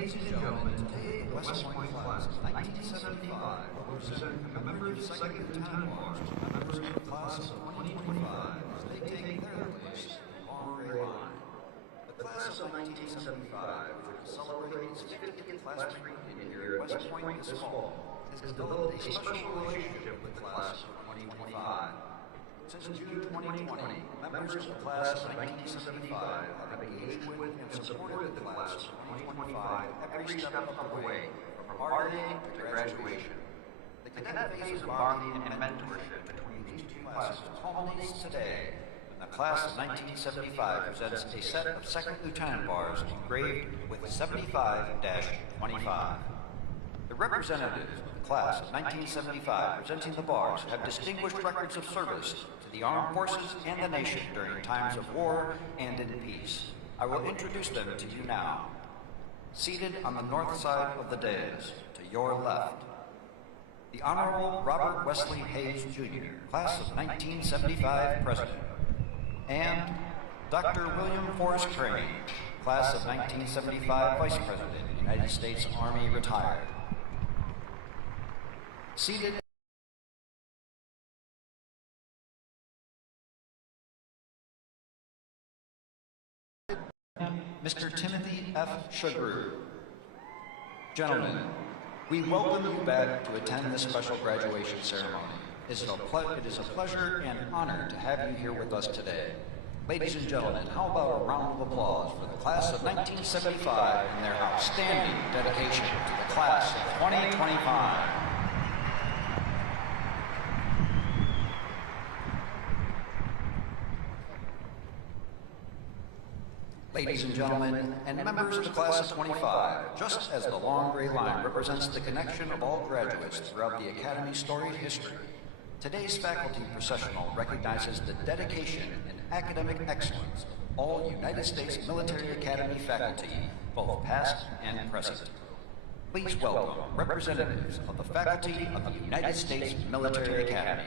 Ladies and gentlemen, today the West Point class of 1975 will present members of second lieutenant bars, members of the class of 2025 as they take their place on the line. The class of 1975, which will celebrate its 50th class reunion here at West Point this fall, has developed a special relationship with the class of 2025. Since June 2020, members of the class of 1975 have engaged with and supported the class of 2025 every step of the way, from partying to graduation. The cadet phase of bonding and mentorship between these two classes culminates today when the class of 1975 presents a set of second lieutenant bars engraved with 75-25. The representatives of the class of 1975 presenting the bars have distinguished records of service to the armed forces and the nation during times of war and in peace. I will introduce them to you now. Seated on the north side of the dais, to your left, the Honorable Robert Wesley Hayes, Jr., class of 1975 President, and Dr. William Forrest Crane, class of 1975 Vice President, United States Army, retired. Seated Mr. Timothy F. Shugru. Gentlemen, we welcome you back to attend this special graduation ceremony. It is a pleasure and honor to have you here with us today. Ladies and gentlemen, how about a round of applause for the class of 1975 and their outstanding dedication to the class of 2025. Ladies and gentlemen, and members of the class of 25, just as the long gray line represents the connection of all graduates throughout the Academy's storied history, today's faculty processional recognizes the dedication and academic excellence of all United States Military Academy faculty, both past and present. Please welcome representatives of the faculty of the United States Military Academy.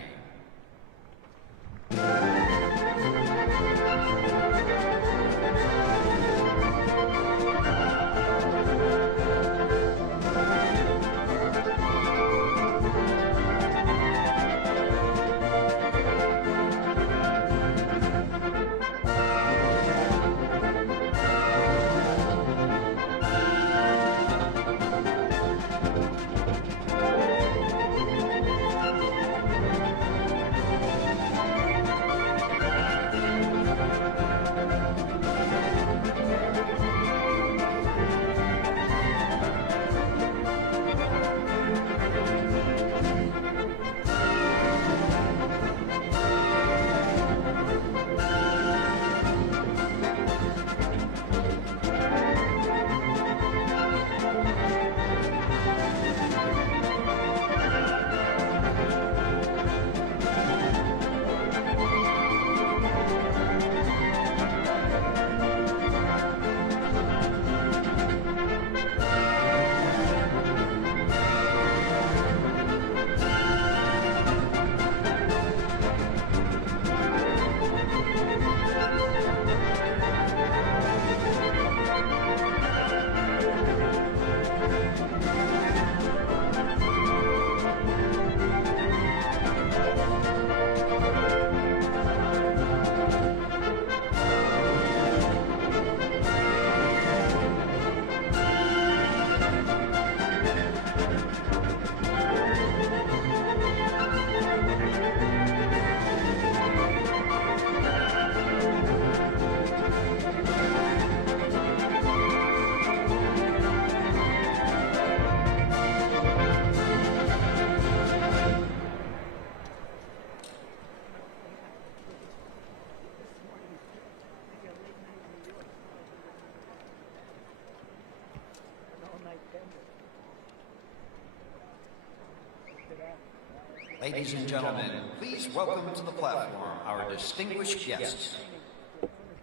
Ladies and gentlemen, please welcome to the platform our distinguished guests.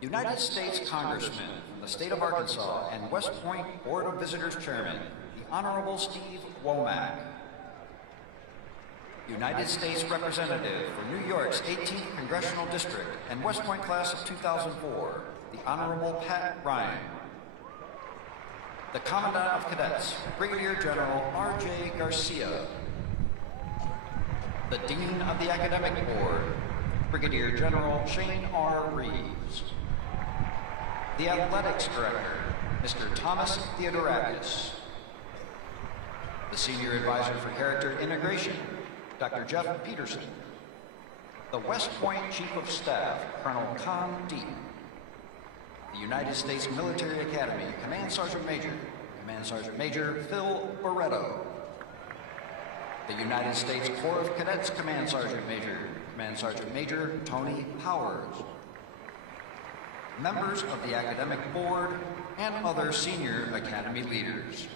United States Congressman from the state of Arkansas and West Point Board of Visitors Chairman, the Honorable Steve Womack. United States Representative for New York's 18th Congressional District and West Point Class of 2004, the Honorable Pat Ryan. The Commandant of Cadets, Brigadier General R.J. Garcia. The Dean of the Academic Board, Brigadier General Shane R. Reeves. The Athletics Director, Mr. Thomas Theodorakis. The Senior Advisor for Character Integration, Dr. Jeff Peterson. The West Point Chief of Staff, Colonel Con Deep. The United States Military Academy, Command Sergeant Major Phil Barretto. The United States Corps of Cadets Command Sergeant Major Tony Powers. Members of the Academic Board and other senior Academy leaders.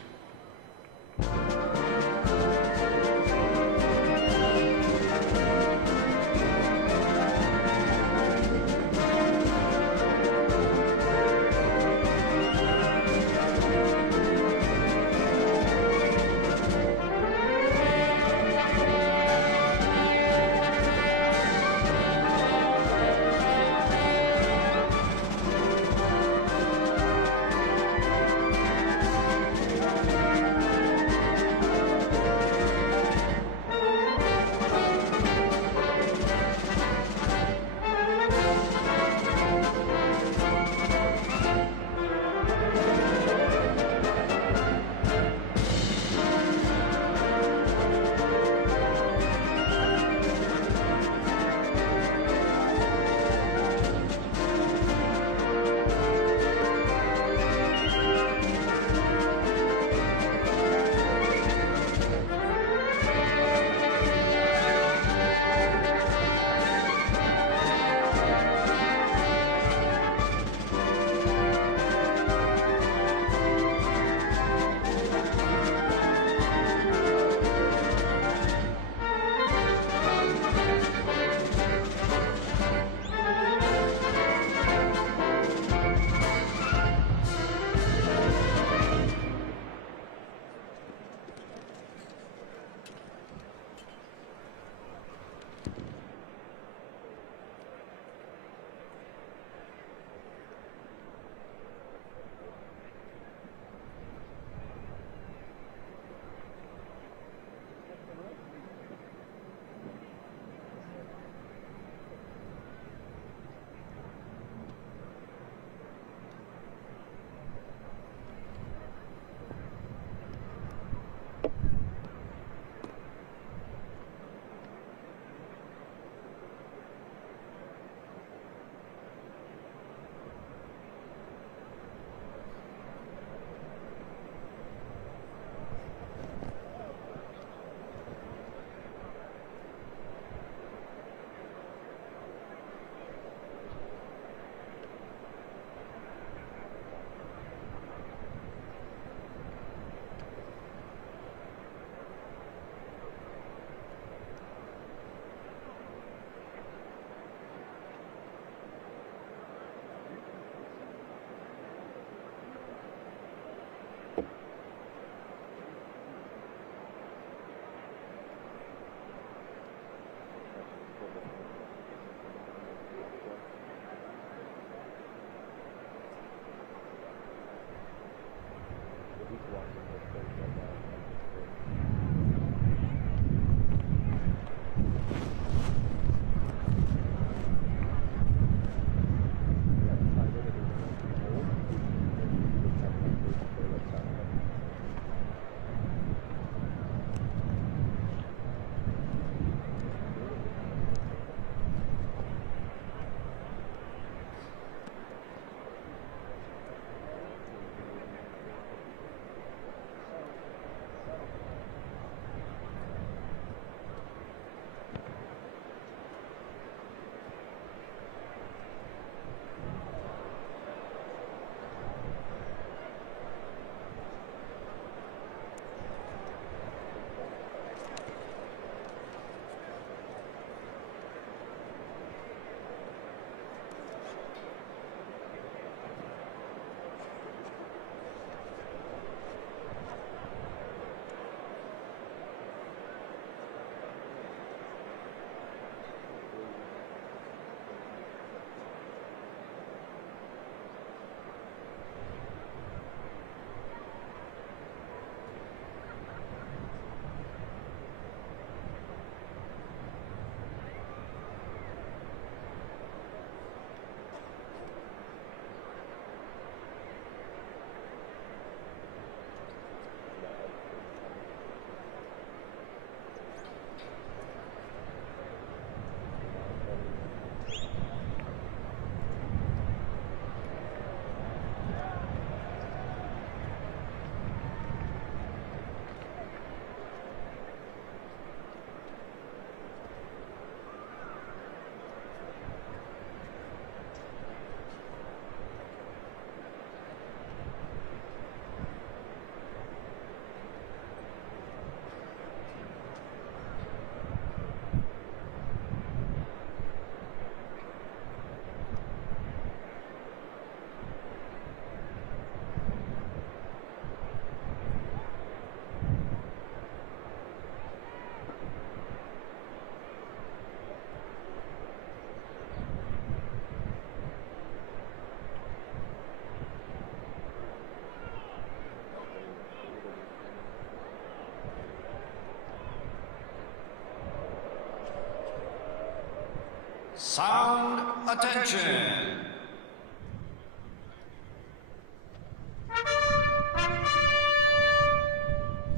Sound attention!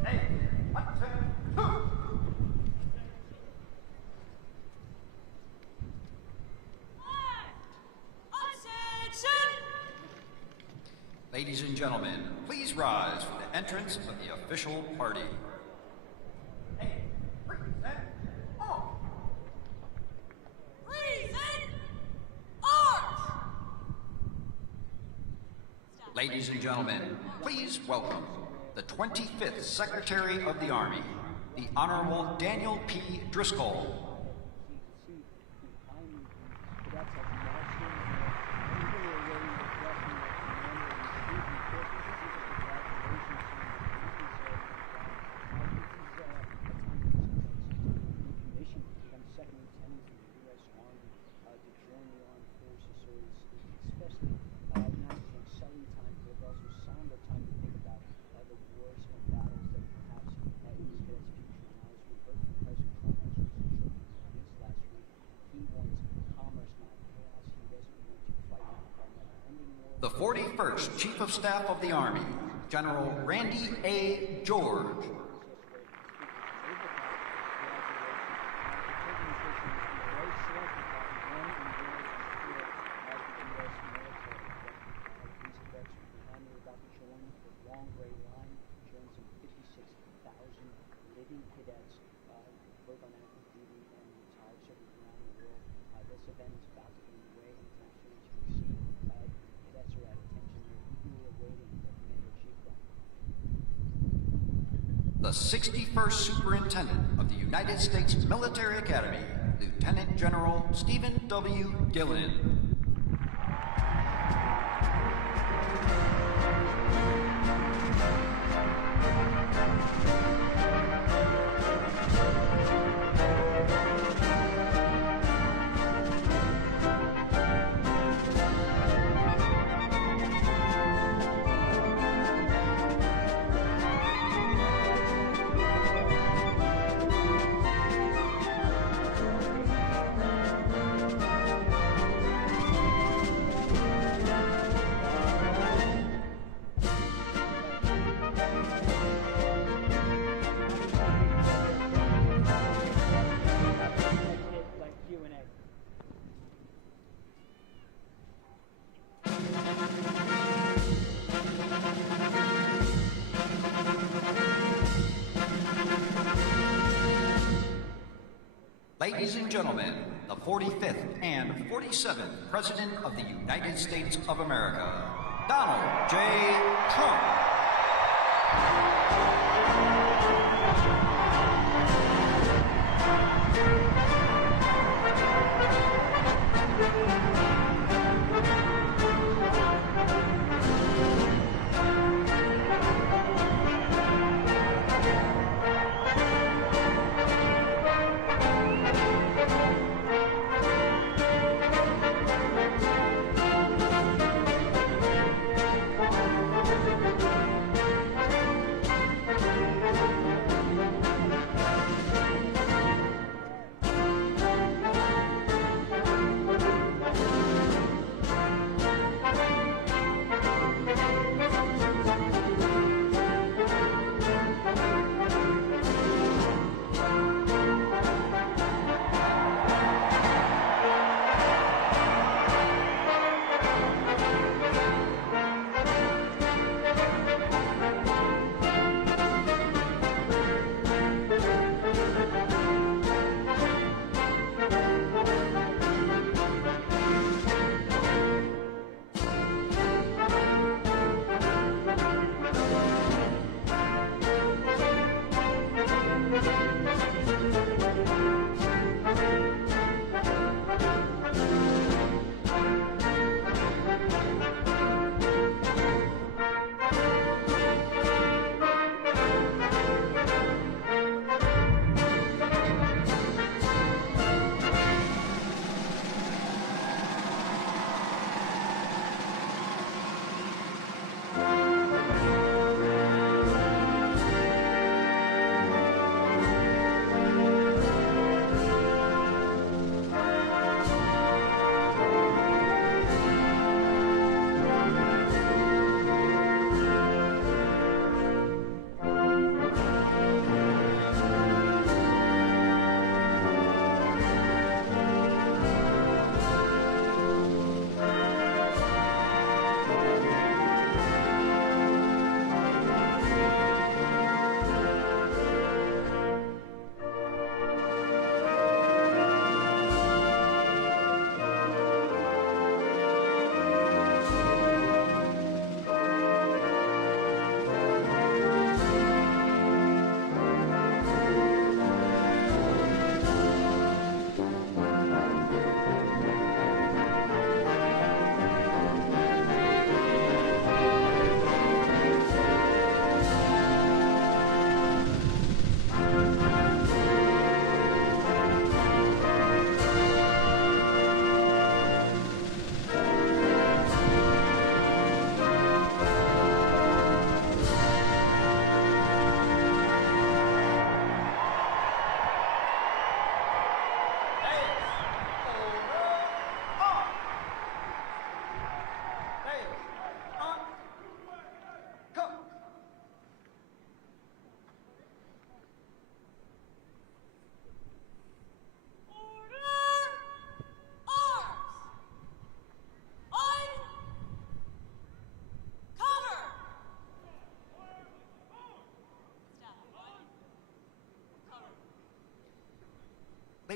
Hey, 1, 2, 2. Ladies and gentlemen, please rise for the entrance of the official party. Hey, present on! Present arms! Ladies and gentlemen, please welcome the 25th Secretary of the Army, the Honorable Daniel P. Driscoll. The 41st Chief of Staff of the Army, General Randy A. George. The 61st Superintendent of the United States Military Academy, Lieutenant General Stephen W. Gillen. Ladies and gentlemen, the 45th and 47th President of the United States of America, Donald J. Trump.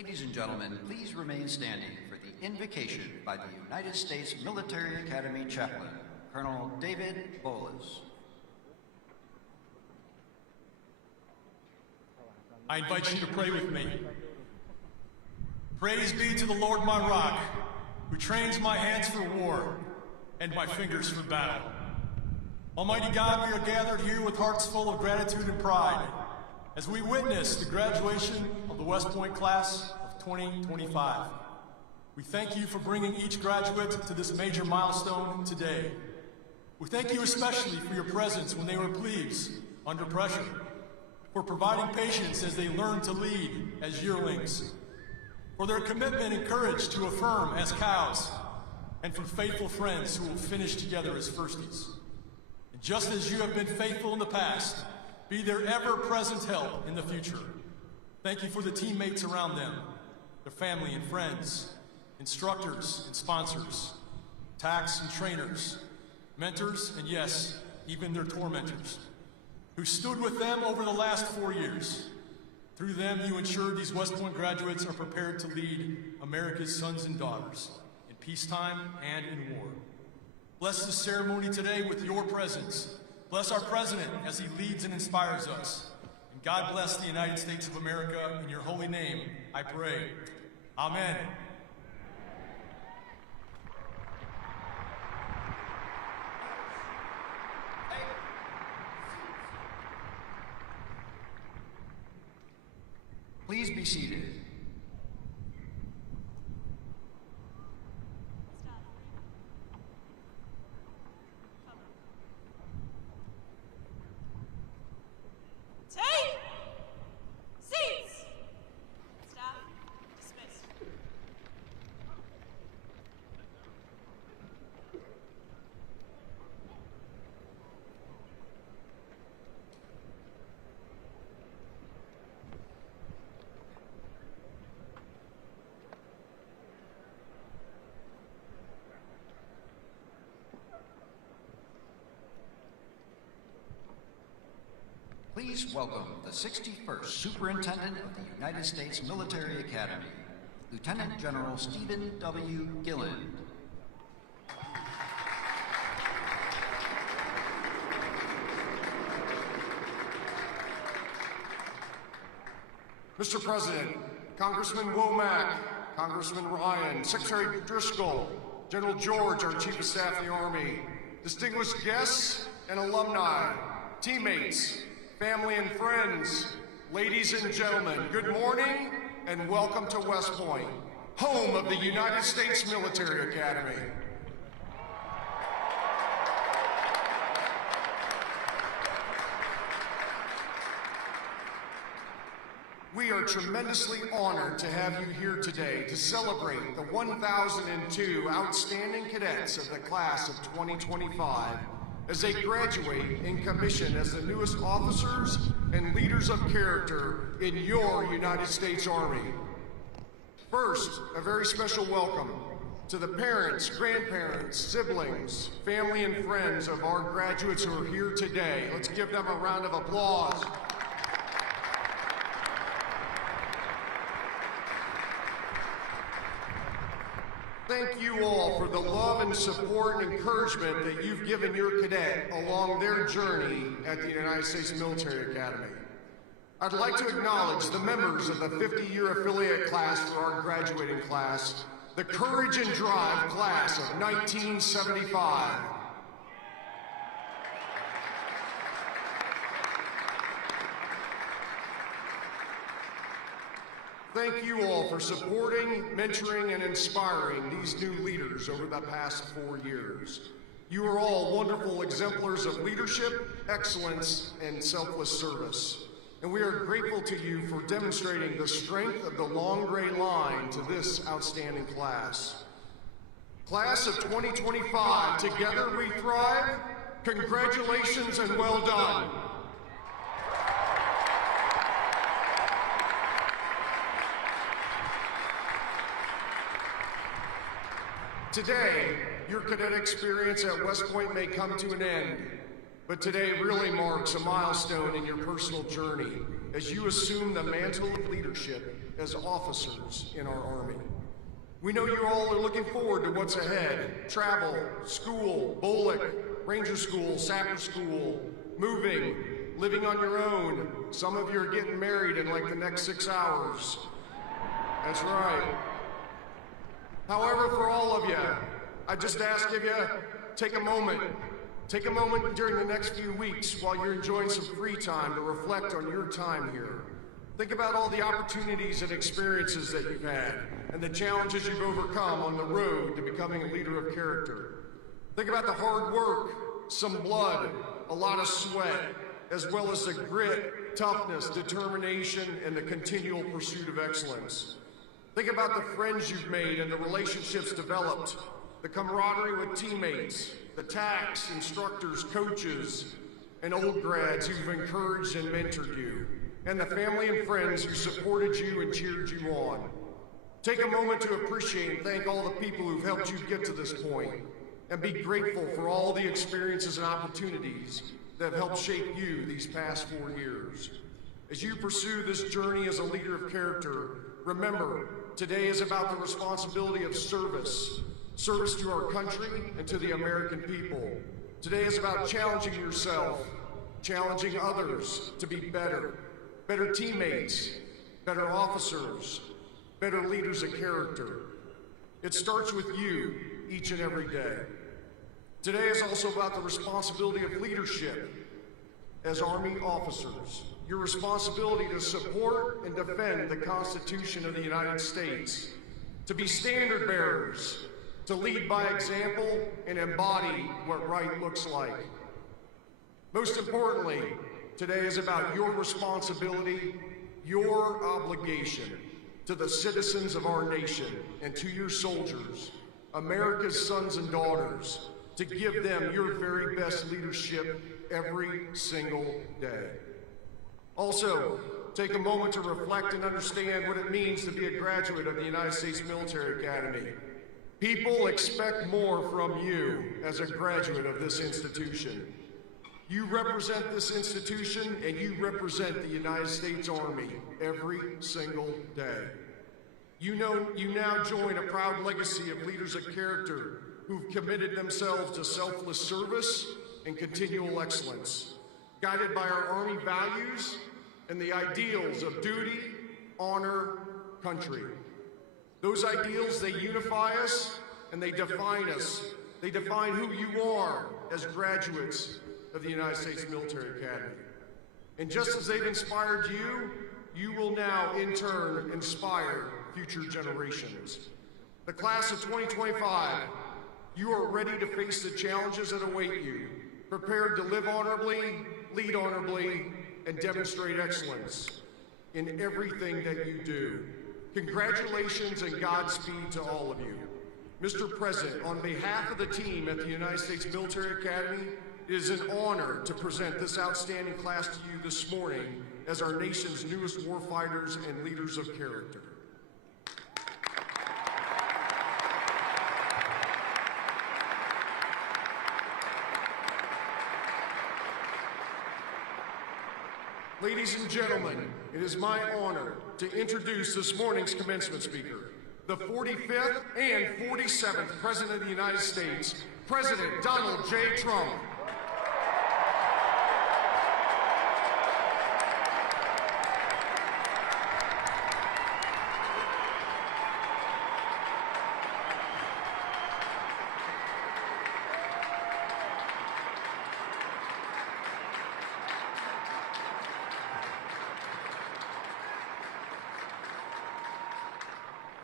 Ladies and gentlemen, please remain standing for the invocation by the United States Military Academy Chaplain, Colonel David Bolas. I invite you to pray with me. Praise be to the Lord my rock, who trains my hands for war and my fingers for battle. Almighty God, we are gathered here with hearts full of gratitude and pride as we witness the graduation of the West Point class of 2025. We thank you for bringing each graduate to this major milestone today. We thank you especially for your presence when they were plebes, under pressure, for providing patience as they learn to lead as yearlings, for their commitment and courage to affirm as cows, and for faithful friends who will finish together as firsties. And just as you have been faithful in the past, be their ever-present help in the future. Thank you for the teammates around them, their family and friends, instructors and sponsors, tax and trainers, mentors, and yes, even their tormentors, who stood with them over the last 4 years. Through them, you ensured these West Point graduates are prepared to lead America's sons and daughters in peacetime and in war. Bless the ceremony today with your presence. Bless our president as he leads and inspires us. And God bless the United States of America. In your holy name, I pray. Amen. Please be seated. Take seats. Staff dismissed. Please welcome the 61st Superintendent of the United States Military Academy, Lieutenant General Stephen W. Gilland. Mr. President, Congressman Womack, Congressman Ryan, Secretary Driscoll, General George, our Chief of Staff of the Army, distinguished guests and alumni, teammates, family and friends, ladies and gentlemen, good morning and welcome to West Point, home of the United States Military Academy. We are tremendously honored to have you here today to celebrate the 1,002 outstanding cadets of the class of 2025 as they graduate in commission as the newest officers and leaders of character in your United States Army. First, a very special welcome to the parents, grandparents, siblings, family, and friends of our graduates who are here today. Let's give them a round of applause. Thank you all for the love and support and encouragement that you've given your cadet along their journey at the United States Military Academy. I'd like to acknowledge the members of the 50-year affiliate class for our graduating class, the Courage and Drive class of 1975. Thank you all for supporting, mentoring, and inspiring these new leaders over the past 4 years. You are all wonderful exemplars of leadership, excellence, and selfless service. And we are grateful to you for demonstrating the strength of the long gray line to this outstanding class. Class of 2025, together we thrive. Congratulations and well done. Today, your cadet experience at West Point may come to an end, but today really marks a milestone in your personal journey as you assume the mantle of leadership as officers in our Army. We know you all are looking forward to what's ahead. Travel, school, BOLIC, Ranger School, Sapper School, moving, living on your own. Some of you are getting married in like the next 6 hours. That's right. However, for all of you, I just ask of you, take a moment. Take a moment during the next few weeks while you're enjoying some free time to reflect on your time here. Think about all the opportunities and experiences that you've had and the challenges you've overcome on the road to becoming a leader of character. Think about the hard work, some blood, a lot of sweat, as well as the grit, toughness, determination, and the continual pursuit of excellence. Think about the friends you've made and the relationships developed, the camaraderie with teammates, the TACs, instructors, coaches, and old grads who've encouraged and mentored you, and the family and friends who supported you and cheered you on. Take a moment to appreciate and thank all the people who've helped you get to this point, and be grateful for all the experiences and opportunities that have helped shape you these past 4 years. As you pursue this journey as a leader of character, remember, today is about the responsibility of service to our country and to the American people. Today is about challenging yourself, challenging others to be better teammates, better officers, better leaders of character. It starts with you each and every day. Today is also about the responsibility of leadership as Army officers. Your responsibility to support and defend the Constitution of the United States, to be standard bearers, to lead by example and embody what right looks like. Most importantly, today is about your responsibility, your obligation to the citizens of our nation and to your soldiers, America's sons and daughters, to give them your very best leadership every single day. Also, take a moment to reflect and understand what it means to be a graduate of the United States Military Academy. People expect more from you as a graduate of this institution. You represent this institution and you represent the United States Army every single day. You now join a proud legacy of leaders of character who've committed themselves to selfless service and continual excellence, guided by our Army values and the ideals of duty, honor, country. Those ideals, they unify us and they define us. They define who you are as graduates of the United States Military Academy. And just as they've inspired you, you will now in turn inspire future generations. The class of 2025, you are ready to face the challenges that await you, prepared to live honorably, lead honorably, and demonstrate excellence in everything that you do. Congratulations and Godspeed to all of you. Mr. President, on behalf of the team at the United States Military Academy, it is an honor to present this outstanding class to you this morning as our nation's newest warfighters and leaders of character. Ladies and gentlemen, it is my honor to introduce this morning's commencement speaker, the 45th and 47th President of the United States, President Donald J. Trump.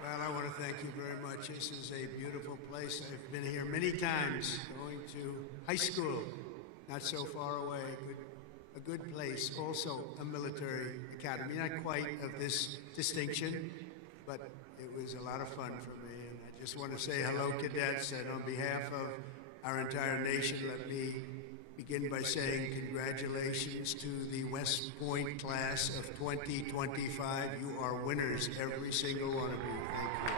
Well, I want to thank you very much. This is a beautiful place. I've been here many times, going to high school, not so far away. A good place, also a military academy. Not quite of this distinction, but it was a lot of fun for me. And I just want to say hello, cadets, and on behalf of our entire nation, let me begin by saying congratulations to the West Point class of 2025. You are winners, every single one of you. Thank you.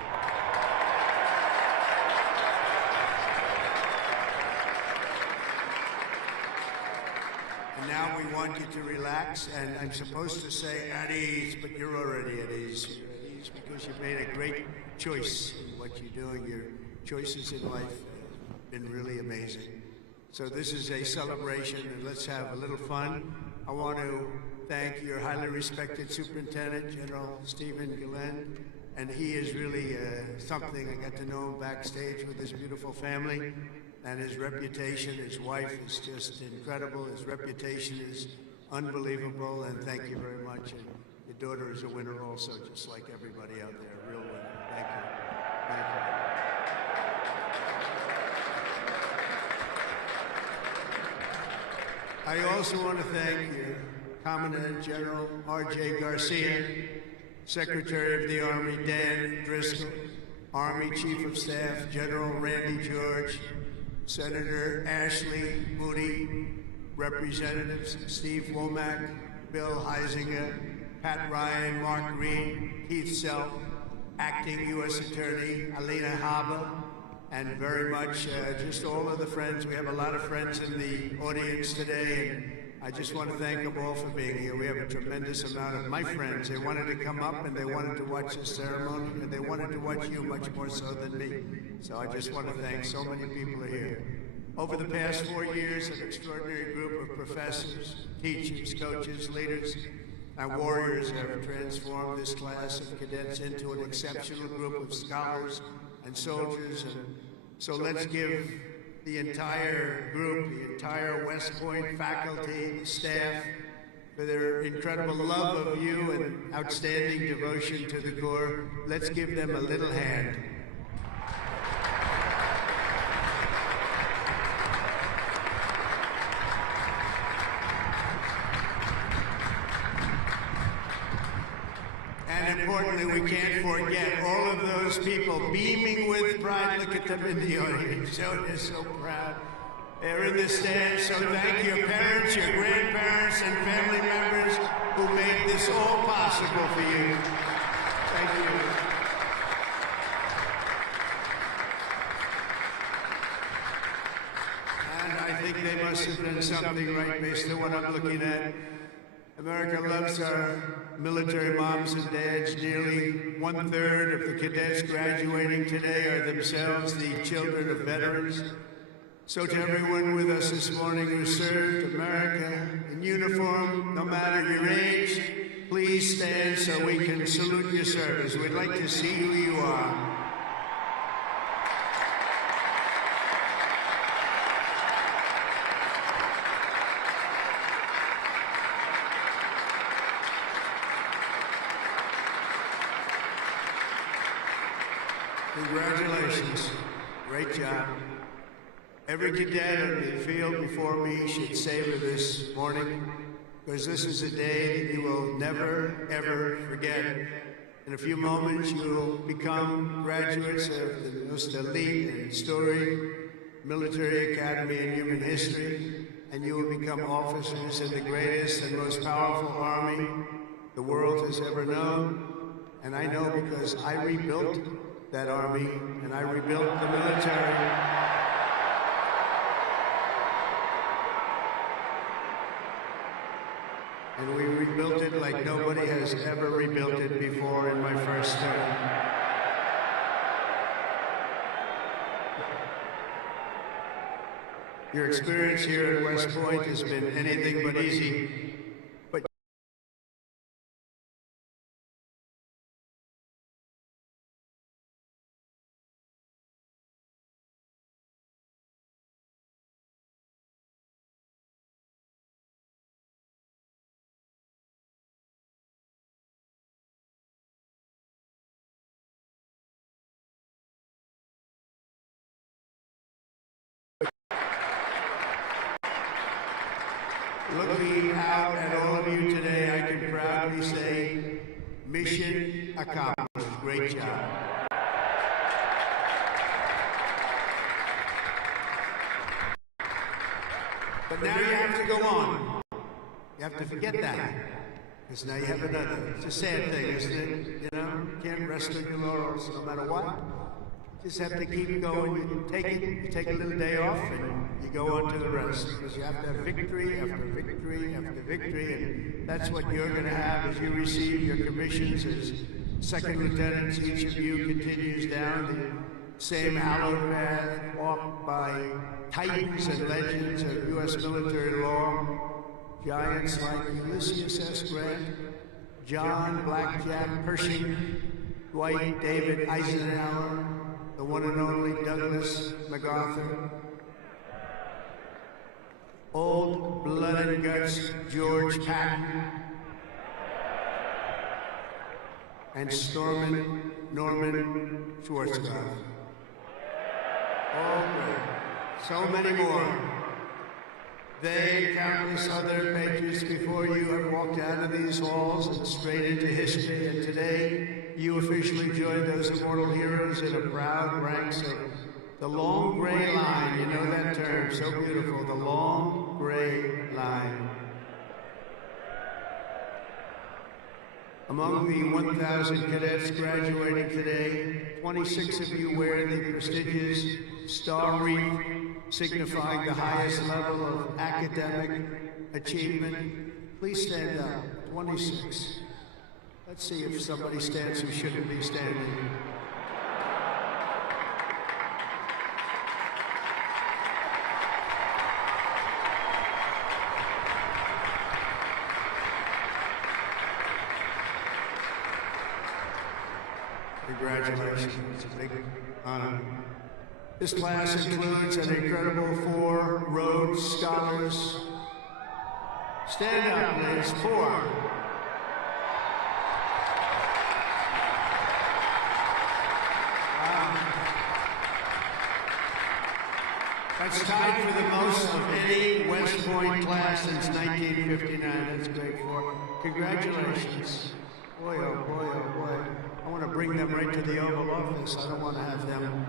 And now we want you to relax, and I'm supposed to say at ease, but you're already at ease. You're at because you've made a great choice in what you're doing. Your choices in life have been really amazing. So this is a celebration, and let's have a little fun. I want to thank your highly respected Superintendent, General Stephen Gillen, and he is really something. I got to know him backstage with his beautiful family, and his reputation, his wife is just incredible. His reputation is unbelievable, and thank you very much. And your daughter is a winner also, just like everybody out there, a real winner. Thank you. Thank you. I also want to thank your Commandant General R.J. Garcia, Secretary of the Army Dan Driscoll, Army Chief of Staff General Randy George, Senator Ashley Moody, Representatives Steve Womack, Bill Heisinger, Pat Ryan, Mark Green, Keith Self, Acting U.S. Attorney Alina Haber, and very much just all of the friends. We have a lot of friends in the audience today, and I just want to thank them all for being here. We have a tremendous amount of my friends. They wanted to come up and they wanted to watch the ceremony, and they wanted to watch you much more so than me. So I just want to thank so many people here. Over the past 4 years, an extraordinary group of professors, teachers, coaches, leaders, and warriors have transformed this class of cadets into an exceptional group of scholars and soldiers. And so let's give the entire group, the entire West Point faculty, staff, for their incredible love of you and outstanding devotion to the Corps. Let's give them a little hand. And importantly, we can't forget all of those people beaming with pride. Look at them in the audience. They're so proud. They're in the stands. So thank your parents, your grandparents, and family members who made this all possible for you. Thank you. And I think they must have done something right based on what I'm looking at. America loves our military moms and dads. Nearly 1/3 of the cadets graduating today are themselves the children of veterans. So to everyone with us this morning who served America in uniform, no matter your age, please stand so we can salute your service. We'd like to see who you are. Congratulations. Great job. Every cadet in the field before me should savor this morning, because this is a day that you will never, ever forget. In a few moments, you will become graduates of the most elite and storied military academy in human history, and you will become officers in the greatest and most powerful army the world has ever known. And I know because I rebuilt that army, and I rebuilt the military. And we rebuilt it like nobody has ever rebuilt it before in my first term. Your experience here at West Point has been anything but easy. Looking out at all of you today, I can proudly say, mission accomplished. Great job. But now you have to go on. You have to forget that. Because now you have another. It's a sad thing, isn't it? You know, you can't rest on your laurels no matter what. You just have to keep going. You take it, you take a little day off, and you go on to the rest. Because you have to have victory after victory after victory, and that's what you're going to have as you receive your commissions as second lieutenants, each of you continues down the same hallowed path walked by titans and legends of U.S. military law, giants like Ulysses S. Grant, John Blackjack Pershing, Dwight David Eisenhower, the one and only Douglas MacArthur, old blood and guts George Patton, and Norman Schwarzkopf. Oh, great. So many more. They and countless other patriots before you have walked out of these halls and straight into history, and today you officially join those immortal heroes in a proud ranks of the long gray line. You know that term, so beautiful, the long gray line. Among the 1,000 cadets graduating today, 26 of you wear the prestigious Star Wreath, signifying the highest level of academic achievement. Please stand up, 26. Let's see if somebody stands who shouldn't be standing. Congratulations, it's a big honor. This class includes an incredible 4 Rhodes Scholars. Stand up, please, 4. Wow. That's tied for the most of any West Point class since 1959. That's great, 4. Congratulations. Boy, oh boy, oh boy. I want to bring them right to the Oval Office. I don't want to have them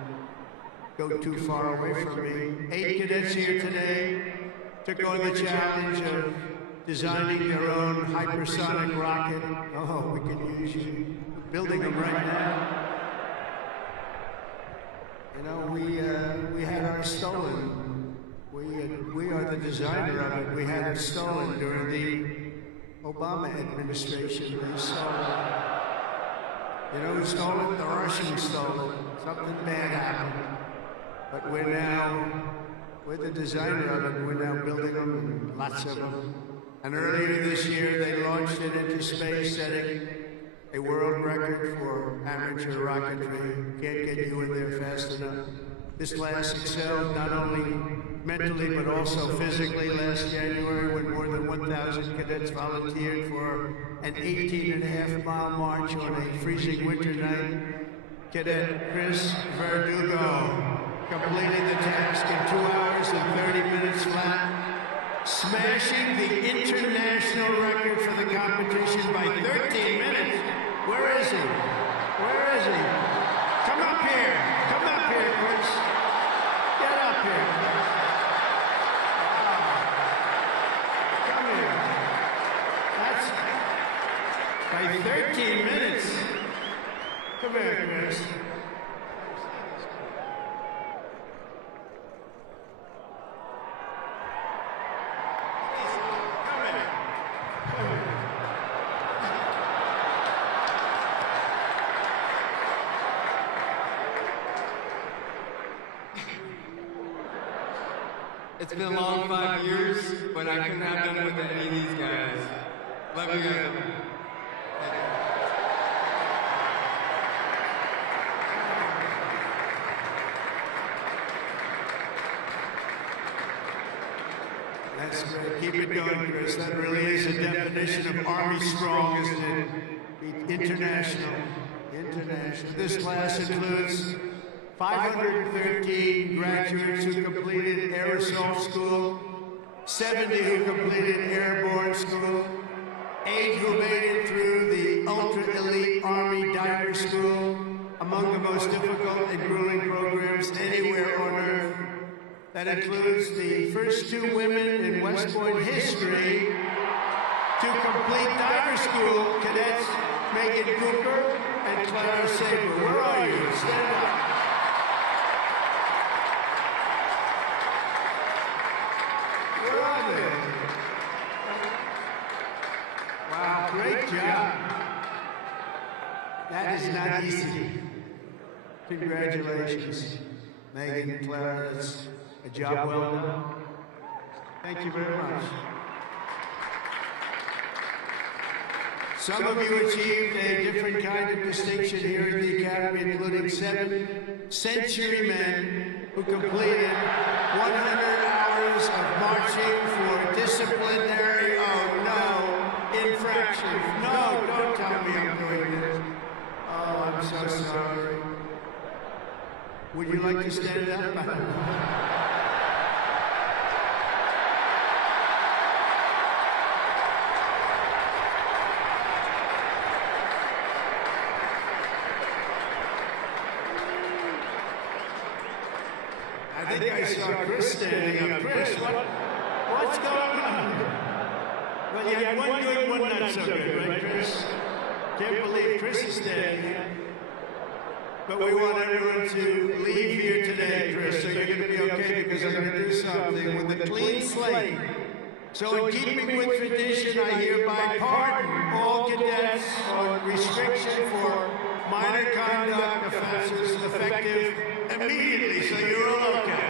go too far away from me. 8 cadets here today took on the challenge of designing their own hypersonic rocket. Oh, we could use you. Building them right now. You know, we had ours stolen. We are the designer of it. We had it stolen during the Obama administration. They stole it. You know who stole it? The Russians stole it. Something bad happened. But we're the designer of it. We're now building them, and lots of them. And earlier this year, they launched it into space, setting a world record for amateur rocketry. Can't get you in there fast enough. This class excelled not only mentally, but also physically last January when more than 1,000 cadets volunteered for an 18.5-mile march on a freezing winter night. Cadet Chris Verdugo completing the task in 2 hours and 30 minutes flat, smashing the international record for the competition by 13 minutes. Where is he? Where is he? Come up here. Come up here, Chris. Get up here. Come here. That's by 13 minutes. Come here, Chris. It's been a long 5 years, but I couldn't have done it with any of these guys. Love you guys. That's great. Keep it going, Chris. That really is a definition of Army strong, isn't it? International. International. This class includes 513 graduates who completed Air Assault School, 70 who completed Airborne School, 8 who made it through the ultra-elite Army Diver School, among the most difficult and grueling programs anywhere on Earth. That includes the first 2 women in West Point history to complete diver school, cadets Megan Cooper and Clara Saber. Where are you? Stand up. Where are they? Wow, great job. That is not easy. Congratulations, Megan, Clara. It's a job well done. Thank you very much. Some of you achieved a different kind of distinction here at the Academy, including 7 century men who completed 100 hours of marching for disciplinary, infraction. No, don't tell me I'm doing this. Oh, I'm so sorry. Would you like to stand up? I think I saw Chris standing up. Chris, what's going on? Well, you had one good, one not so good, right, Chris? Can't believe Chris is standing. But we want everyone to leave here today, Chris, so you're going to be okay, because I'm going to do something with a clean slate. So in keeping with tradition, I hereby pardon all cadets on restriction for minor conduct offenses effective immediately, so you're all okay.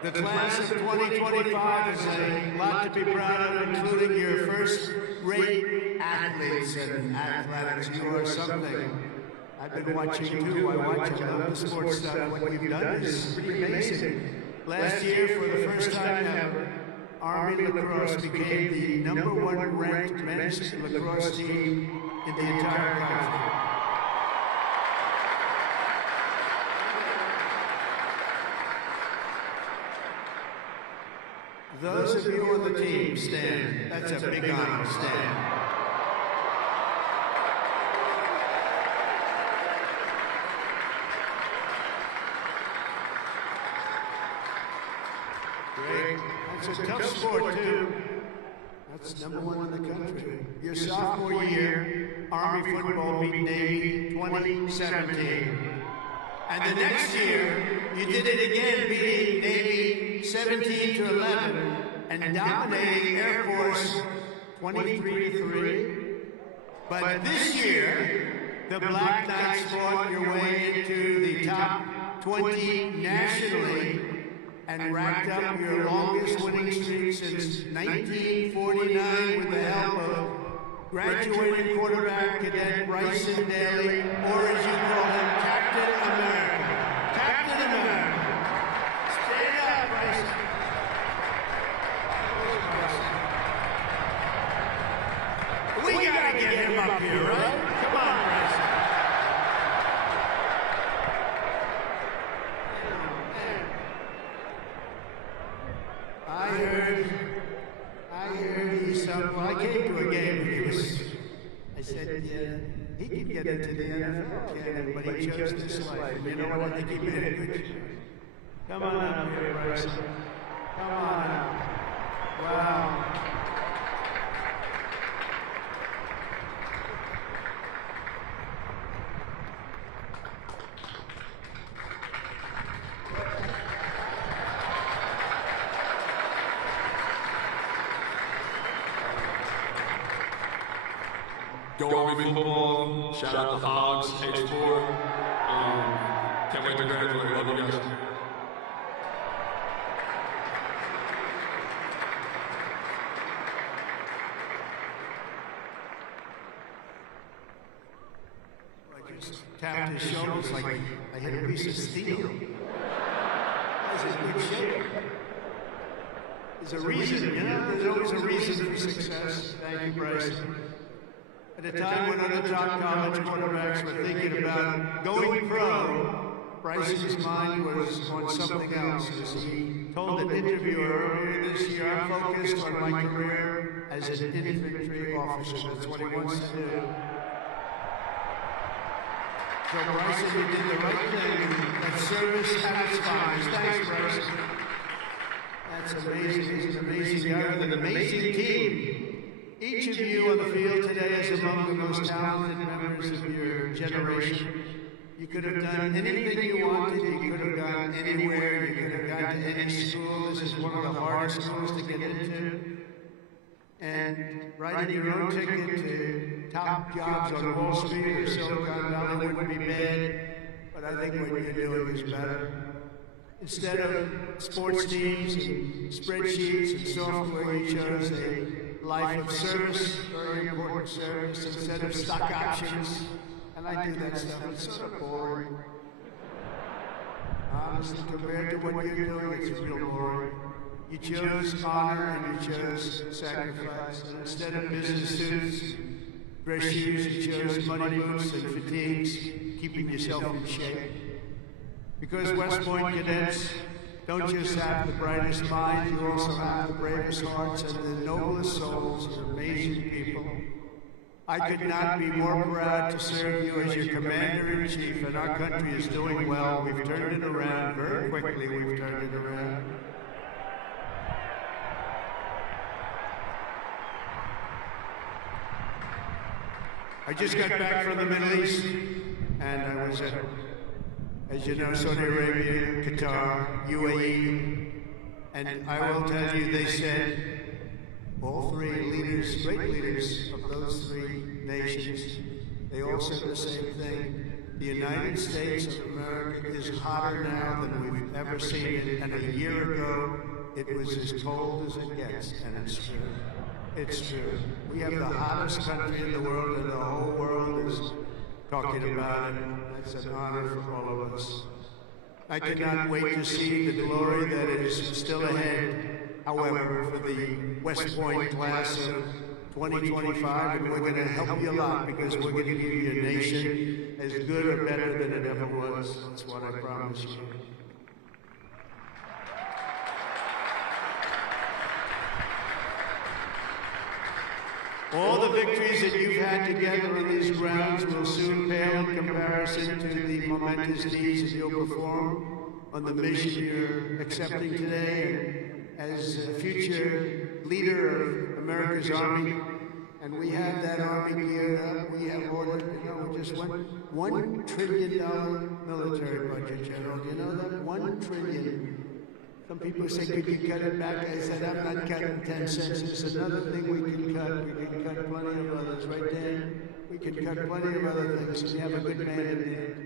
The class of 2025 is a lot to be proud of, including your first-rate athletes and athletics. You are something. I've been watching too. I love the sports stuff. What you've done is pretty amazing. Last year, for the first time ever, Army lacrosse became the #1 ranked men's lacrosse team in the entire country. Those of you on the team, stand. That's a big honor. Stand. Great. It's a tough sport, too. That's #1 in the country. Your sophomore year, Army football beat Navy 2017. And the next year, you did it again, beating Navy 17-11 and dominating Air Force 23-3. But this year, the Black Knights fought your way into the top 20 nationally and racked up your longest winning streak since 1949 with the help of graduating quarterback cadet Bryson Daly, or as you call him, Captain America. Captain America. Stand up, Bryson. We gotta get him up here, right? Come on, Bryson. I heard he said, well, I came to a game and he was, I said, yeah, he can get into the NFL, can, but he chose this life. And you know what, I think he made a good choice. Come on up here, Bryson. Come on up. Wow. Go Army football. Shout out to Hogs, H4. Can't wait to graduate. Love you guys. I just tapped his shoulders like I hit a piece of steel. That's in good shape. There's a reason, you know? There's always a reason for success. Thank you, Bryson. At a time when other top college quarterbacks were thinking about going pro, Bryson's mind was on something else. As he told an interviewer earlier this year, I'm focused on my career as an infantry officer. That's what he wants to do. So Bryson, you did the right thing, and service satisfies. Thanks, Bryson. That's amazing. He's an amazing guy with an amazing team. Each of you on the field today is among the most talented members of your generation. You could have done anything you wanted. You could have gone anywhere. You could have gone to any school. This is one of the hardest schools to get into. And writing your own ticket to top jobs on Wall Street or Silicon Valley wouldn't be bad, but I think what you're doing is better. Instead of sports teams and spreadsheets and software, you chose a life of service, very important service, instead of stock options. And I do that stuff, it's sort of boring. Honestly, compared to what you're doing, it's real boring. You chose honor and you chose sacrifice. And instead of business suits, dress shoes, you chose muddy boots and fatigues, keeping yourself in shape. Because West Point cadets don't just have the brightest minds, you also have the bravest hearts and the noblest souls. You're amazing people. I could not be more proud to serve you as your commander-in-chief, and our country is doing well. We've turned it around very quickly. We've turned it around. I just got back from the Middle East, and I was at, as you know, Saudi Arabia, Qatar, UAE, and I will tell you, they said, all three leaders, great leaders of those three nations, they all said the same thing. The United States of America is hotter now than we've ever seen it, and a year ago, it was as cold as it gets, and it's true. It's true. We have the hottest country in the world, and the whole world is talking about it. That's an honor for all of us. I cannot wait to see the glory that is still ahead. However, for the West Point class of 2025, and we're going to help you a lot because we're going to give you a nation as good or better than it ever was. That's what I promise you. All the victories that you've had together on these grounds will soon pale in comparison to the momentous deeds that you'll perform on the mission you're accepting today as a future leader of America's Army. And we have that Army geared up. We have ordered, we just went $1 trillion military budget, General. Do you know that? $1 trillion. Some people say, could you cut it back? I said, I'm not cutting 10 cents. It's another thing we can cut. We can cut plenty of others, right, Dan? We can cut plenty of other things. We have a good man in there.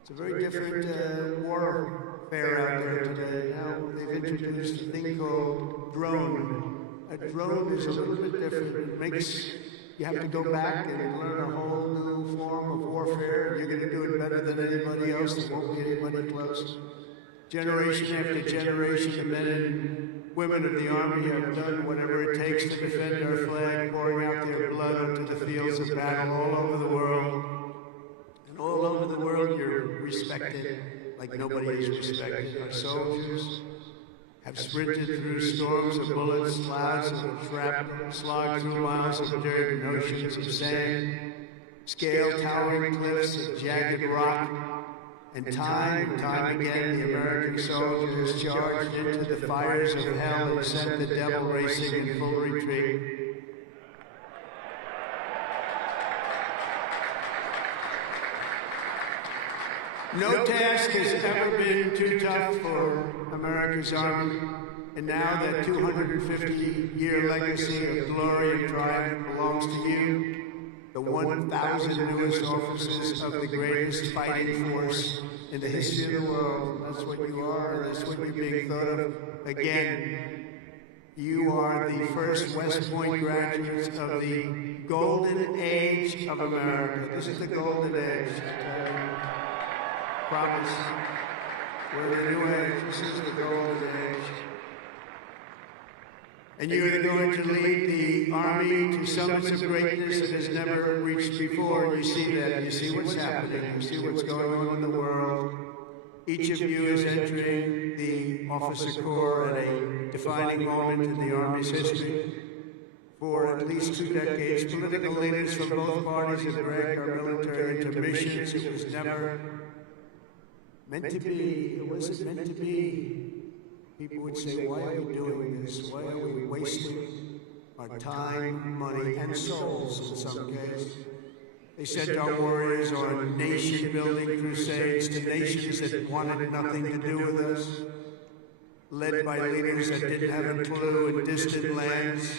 It's a very different warfare out there today. Now they've introduced a thing called drone. A drone is a little bit different. It makes you have to go back and learn a whole new form of warfare. You're going to do it better than anybody else. There won't be anybody close. Generation after generation, the men and women of the Army have done whatever it takes to defend our flag, pouring out their blood onto the fields of battle all over the world. And all over the world, you're respected like nobody is respected. Our soldiers have sprinted through storms of bullets, clouds of shrapnel, slogged through miles of dirt and oceans of sand, scaled towering cliffs of jagged rock. And time again, the American soldier has charged into the fires of hell and sent the devil racing in full retreat. No task has ever been too tough for America's Army, and now that 250-year legacy of glory and triumph belongs to you. The 1,000 newest officers of the greatest fighting force in the history of the world. That's what you are, and that's what you're being thought of. Again, you are the first West Point graduates of the golden age of America. This is the golden age. Promise. We're in the new age. This is the golden age. And you are going to lead the Army to summits of greatness it has never reached before. You see that. You see what's happening. You see what's going on in the world. Each of you is entering the officer corps at a defining moment in the Army's history. For at least 2 decades, political leaders from both parties have dragged our military into missions it was never meant to be. It wasn't meant to be. People would say, why are we doing this? Why are we wasting our time, money, and souls in some cases? They sent our warriors on nation-building crusades to nations that wanted nothing to do with us, led by leaders that didn't have a clue in distant lands,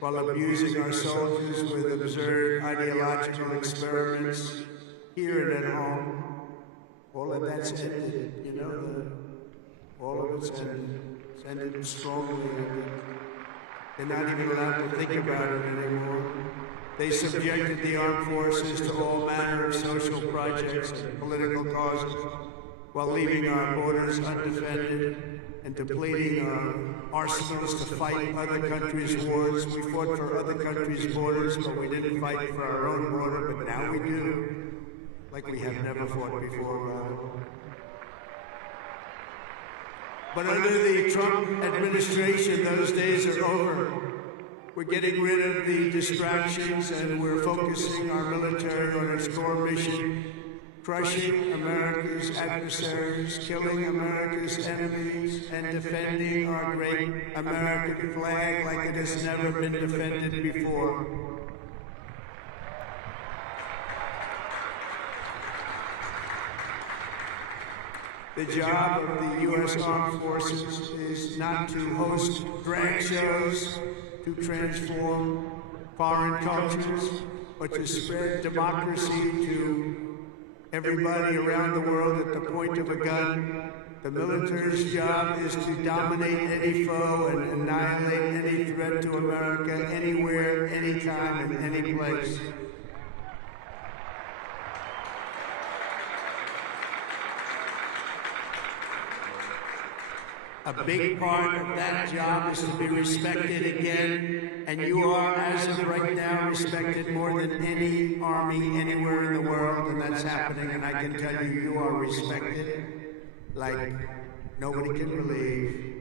while abusing our soldiers with absurd ideological experiments here and at home. All of that's ended, you know that. All of it's ended. It's ended strongly. They're not even allowed to think about it anymore. They subjected the armed forces to all manner of social projects and political causes, while leaving our borders undefended and depleting our arsenals to fight other countries' wars. We fought for other countries' borders, but we didn't fight for our own border, but now we do, like we have never fought before, Robert. But under the Trump administration, those days are over. We're getting rid of the distractions and we're focusing our military on its core mission, crushing America's adversaries, killing America's enemies, and defending our great American flag like it has never been defended before. The job of the U.S. Armed Forces is not to host drag shows, to transform foreign cultures, but to spread democracy to everybody around the world at the point of a gun. The military's job is to dominate any foe and annihilate any threat to America, anywhere, anytime, and any place. A big part of that job is to be respected again, and you are, as of right now, respected more than any army anywhere in the world, and that's happening, and I can tell you, you are respected like nobody can believe.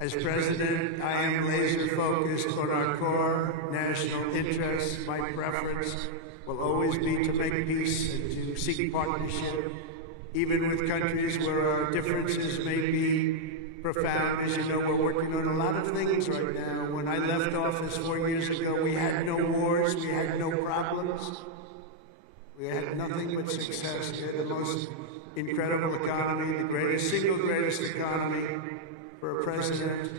As president, I am laser-focused on our core national interests. My preference will always be to make peace and to seek partnership, even with countries where our differences may be profound. As you know, we're working on a lot of things right now. When I left office 4 years ago, we had no wars, we had no problems. We had nothing but success. We had the most incredible economy, the single greatest economy for a president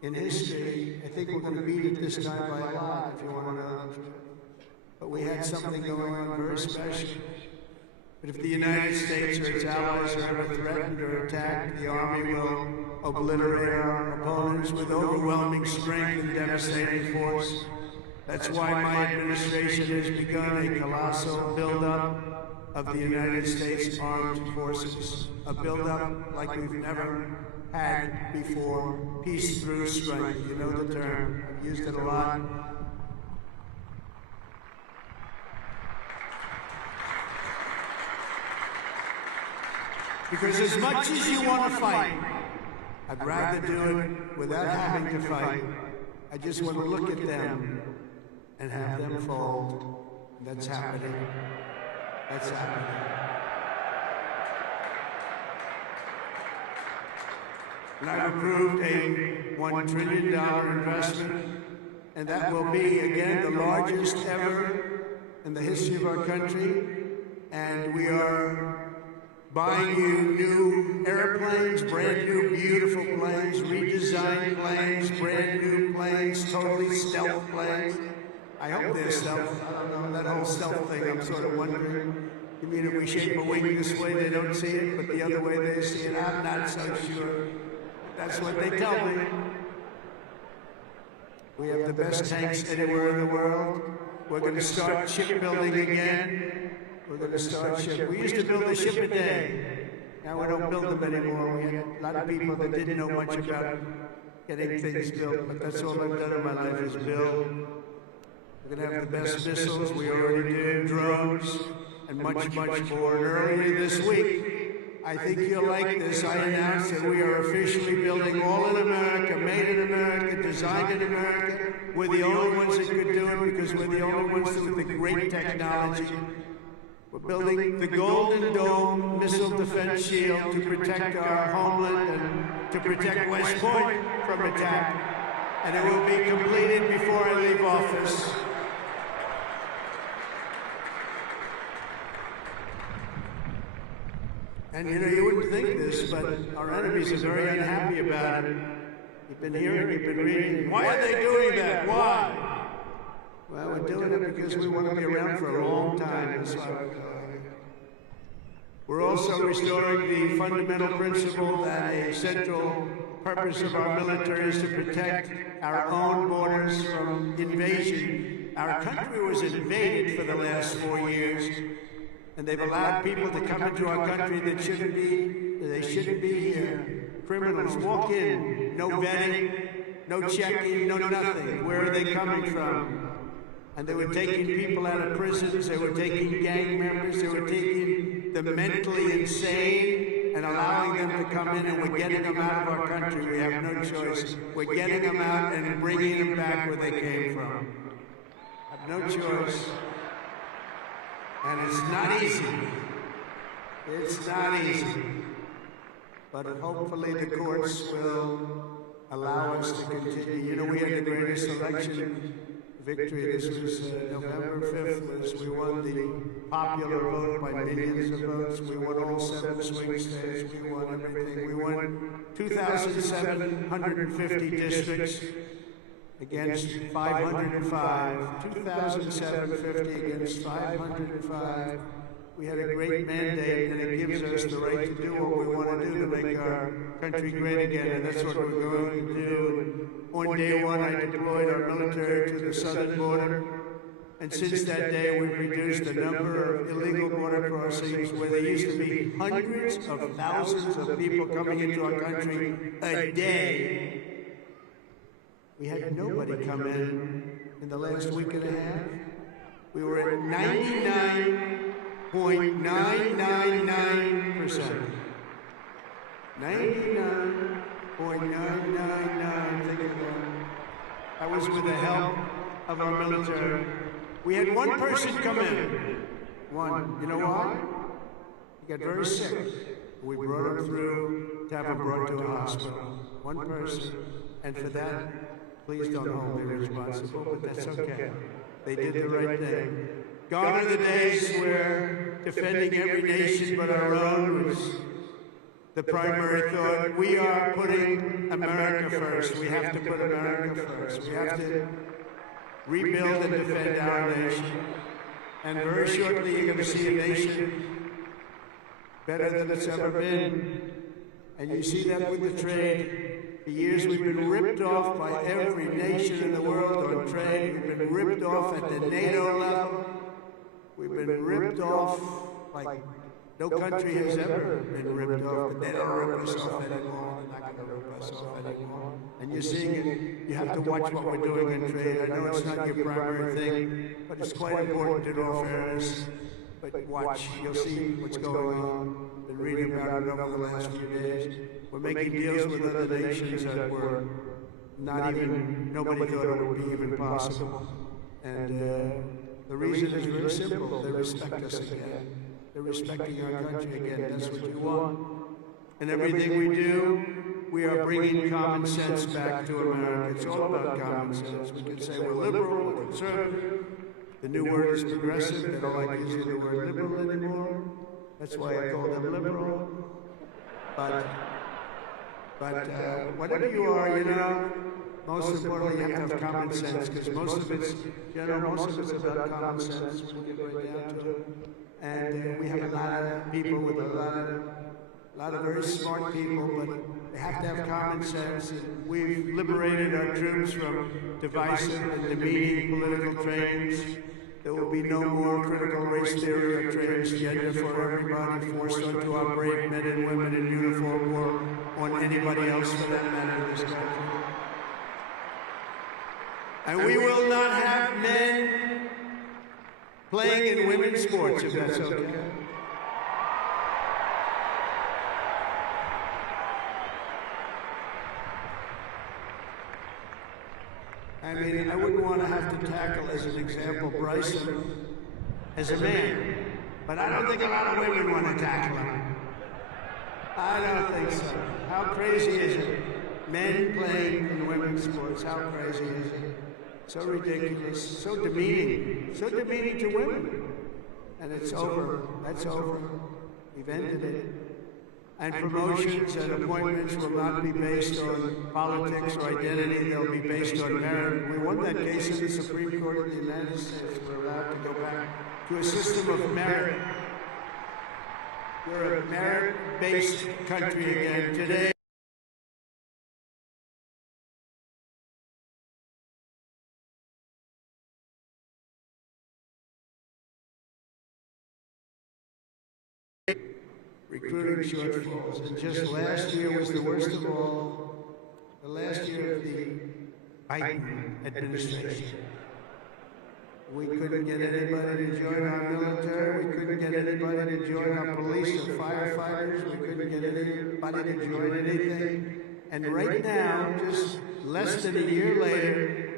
in history. I think we're going to beat it this time by a lot, if you want to know. But we had something going on very special. But if the United States or its allies are ever threatened or attacked, the Army will obliterate our opponents with overwhelming strength and devastating force. That's why my administration has begun a colossal buildup of the United States Armed Forces, a buildup like we've never had before. Peace through strength, you know the term. I've used it a lot. Because as much as you want to fight, I'd rather do it without having to fight. I just want to look at them and have them fold. That's happening. That's happening. And I've approved a $1 trillion investment, and that will be, again, the largest ever in the history of our country. And we are buying you new airplanes, brand new beautiful planes, redesigned planes, brand new planes, totally stealth planes. I hope they're stealth. I don't know, that whole stealth thing, I'm sort of wondering. You mean if we shape a wing this way, they don't see it, but the other way they see it? I'm not so sure. That's what they tell me. We have the best tanks anywhere in the world. We're going to start shipbuilding again. We're going to start ship. We used to build a ship a day. Now we don't build them anymore. We had a lot of people that didn't know much about getting things built, but that's all I've done in my life is build. We're going to have the best missiles. We already do, drones, and much, much more. And earlier this week, I think you'll like this, I announced that we are officially building all in America, made in America, designed in America. We're the only ones that could do it because we're the only ones with the great technology. We're building the Golden Dome missile defense shield to protect our homeland and to protect West Point from attack. And it will be completed before I leave office. And you wouldn't think this, but our enemies are very unhappy about it. You've been hearing, you've been reading. Why are they doing that? Why? Well, we're doing it because we want to be around for a long time. That's why we're doing it. We're also restoring the fundamental principle that a central purpose of our military is to protect our own borders from invasion. Our country was invaded for the last 4 years, and they've allowed people to come into our country that shouldn't be here. Criminals walk in, no vetting, no checking, no nothing. Where are they coming from? And they were taking people out of prisons, they were taking gang members, they were taking the mentally insane and allowing them to come in, and we're getting them out of our country. We have no choice. We're getting them out and bringing them back where they came from. Have no choice. And it's not easy. It's not easy. But hopefully the courts will allow us to continue. We had the greatest election victory. This was November 5th. We won the popular vote by millions of votes. We won all 7 swing states. We won everything. We won 2,750 districts against 505. 2,750 against 505. We had a great mandate, and it gives us the right to do what we want to do to make our country great again, and that's what we're going to do. On day one, I deployed our military to the southern border, and since that day, we've reduced the number of illegal border crossings where there used to be hundreds of thousands of people coming into our country a day. We had nobody come in the last week and a half. We were at 99.999%. 99.999. Think of that. That was with the help of our military. We had one person come in. One. You know why? He got very sick. We brought him through to have him brought to a hospital. One person. And for that, please don't hold me responsible, but that's okay. They did the right thing. Gone are the days where defending every nation but our own was the primary thought. We are putting America first. We have to put America first. We have to rebuild and defend our nation. And very shortly you're going to see a nation better than it's ever been. And you see that with the trade. For years we've been ripped off by every nation in the world on trade. We've been ripped off at the NATO level. We've been ripped off like no country has ever been ripped off, but they don't rip us off anymore. They're not going to rip us off anymore. And you're seeing it. You have to watch what we're doing in trade. I know it's not your primary thing, but it's quite important in all fairness. But watch, you'll see what's going on. Been reading about it over the last few days. We're making deals with other nations that were nobody thought it would be even possible. And the reason is very simple. They respect us again. They're respecting our country again. That's what you want. And everything we do, we are bringing common sense back to America. It's all about common sense. We can say we're liberal, we're conservative. The new word is progressive. They don't like using the word liberal anymore. That's why I call them liberal. But whatever you are, most importantly, you have to have common sense, because most of it's about common sense when we get right down to it. And we have a lot of people with a lot of very smart people, but they have to have common sense. And we've liberated our troops from divisive and demeaning political trains. There will be no more critical race theory or transgender for everybody forced onto our brave men and women in uniform or on anybody else for that matter in this country. And we will not have men playing in women's sports, if that's okay. I mean, I wouldn't want to have to tackle, as an example, Bryson as a man. But I don't think a lot of women want to tackle him. I don't think so. How crazy is it? Men playing in women's sports, how crazy is it? So ridiculous, so demeaning to women. And it's over. That's over. We've ended it. And promotions and appointments will not be based on politics or identity. They'll be based on merit. We won that case in the Supreme Court of the United States. We're allowed to go back to a system of merit. We're a merit-based country again. Today, recruiting shortfalls, and just last year was the worst of all, the last year of the Biden administration. We couldn't get anybody to join our military, we couldn't get anybody to join our police or firefighters, we couldn't get anybody to join anything. And right now, just less than a year later,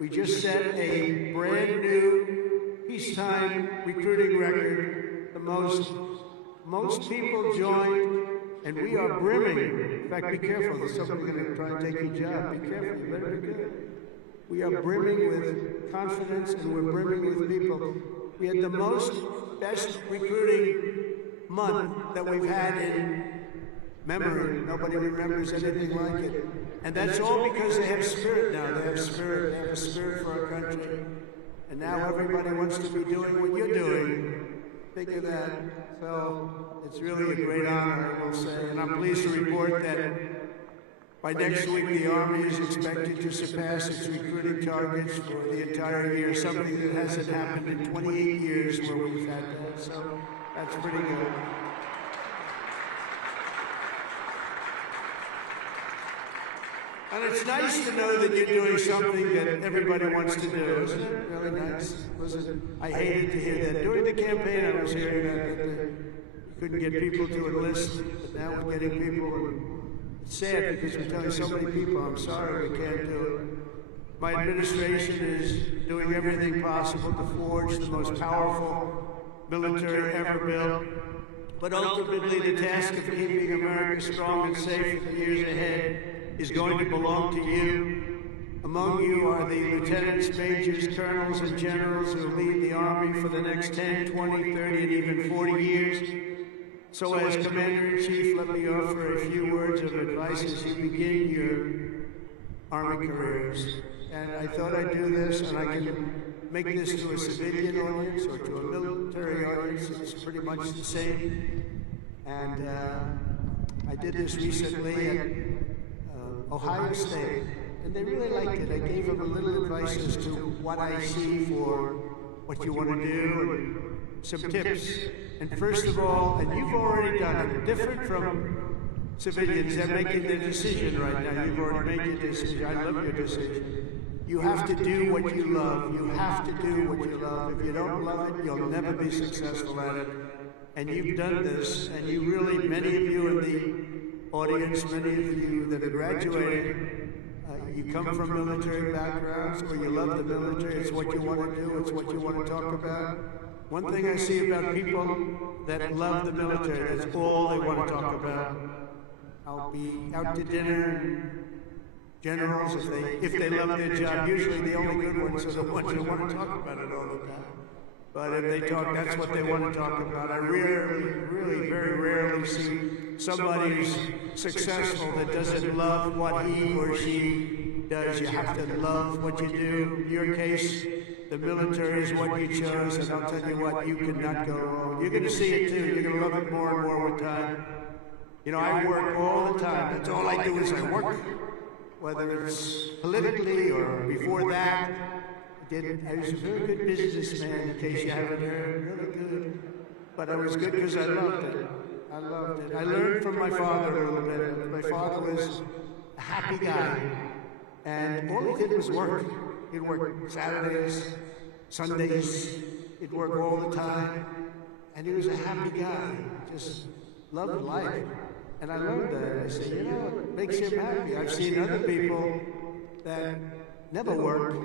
we just set a brand new peacetime recruiting record, the most people joined, and we are brimming. In fact, be careful, there's somebody going to try and take your job. Be careful, you better be good. We are brimming with confidence, and we're brimming with people. We had the best recruiting month that we've had in memory. Nobody remembers anything like it. And that's all because they have spirit now. They have spirit. They have a spirit for our country. And now everybody wants to be doing what you're doing. Think of that. So it's really a great honor, I will say. And I'm pleased to report that by next week, the Army is expected to surpass its recruiting targets for the entire year, something that hasn't happened in 28 years where we've had that. So that's pretty good. And it's nice to know that you're doing something that everybody wants to do, isn't it? Really nice. I hated to hear that. During the campaign, I was hearing that you couldn't get people to enlist, but now we're getting people. It's sad because we're telling so many people, I'm sorry, we can't do it. My administration is doing everything possible to forge the most powerful military ever built. But ultimately, the task of keeping America strong and safe in the years ahead is going to belong to you. Among you are the lieutenants, majors, colonels, and generals who lead the Army for the next 10, 20, 30, and even 40 years. So as Commander-in-Chief, let me offer a few words of advice as you begin your Army careers. And I thought I'd do this, and I can make this to a civilian audience or to a military audience. It's pretty much the same. And I did this recently at Ohio State, and they really liked it. I gave them a little advice as to what I see for what you want to do, and some tips. And first of all, and you've already done it, different from civilians, they're making their decision right now. You've already made your decision. I love your decision. You have to do what you love. You have to do what you love. If you don't love it, you'll never be successful at it. And you've done this, and you really, many of you in the audience, many of you that are graduating, you come from military backgrounds, or you love the military, it's what you want to do, it's what you want to talk about. One thing I see about people that love the military, that's all they want to talk about. I'll be out to dinner, and generals, if they love their job, usually the only good ones are the ones who want to talk about it all the time. But if they talk, that's what they want to talk about. I really, very rarely see somebody who's successful that doesn't love what he or she does. You have to love what you do. In your case, the military is what you chose, and I'll tell you what, you cannot go wrong. You're going to see it too. You're going to love it more and more with time. You know, I work all the time. That's all I do is I work. Whether it's politically or before that, I was a very good businessman, in case you haven't heard, really good. But I was good because I loved it. I loved it. I learned from my father a little bit. My father was a happy guy, and all he did was work. He'd work Saturdays, Sundays, he'd work all the time, and he was a happy guy, just loved life. And I learned that. I said, you know, it makes him happy. I've seen other people that never work,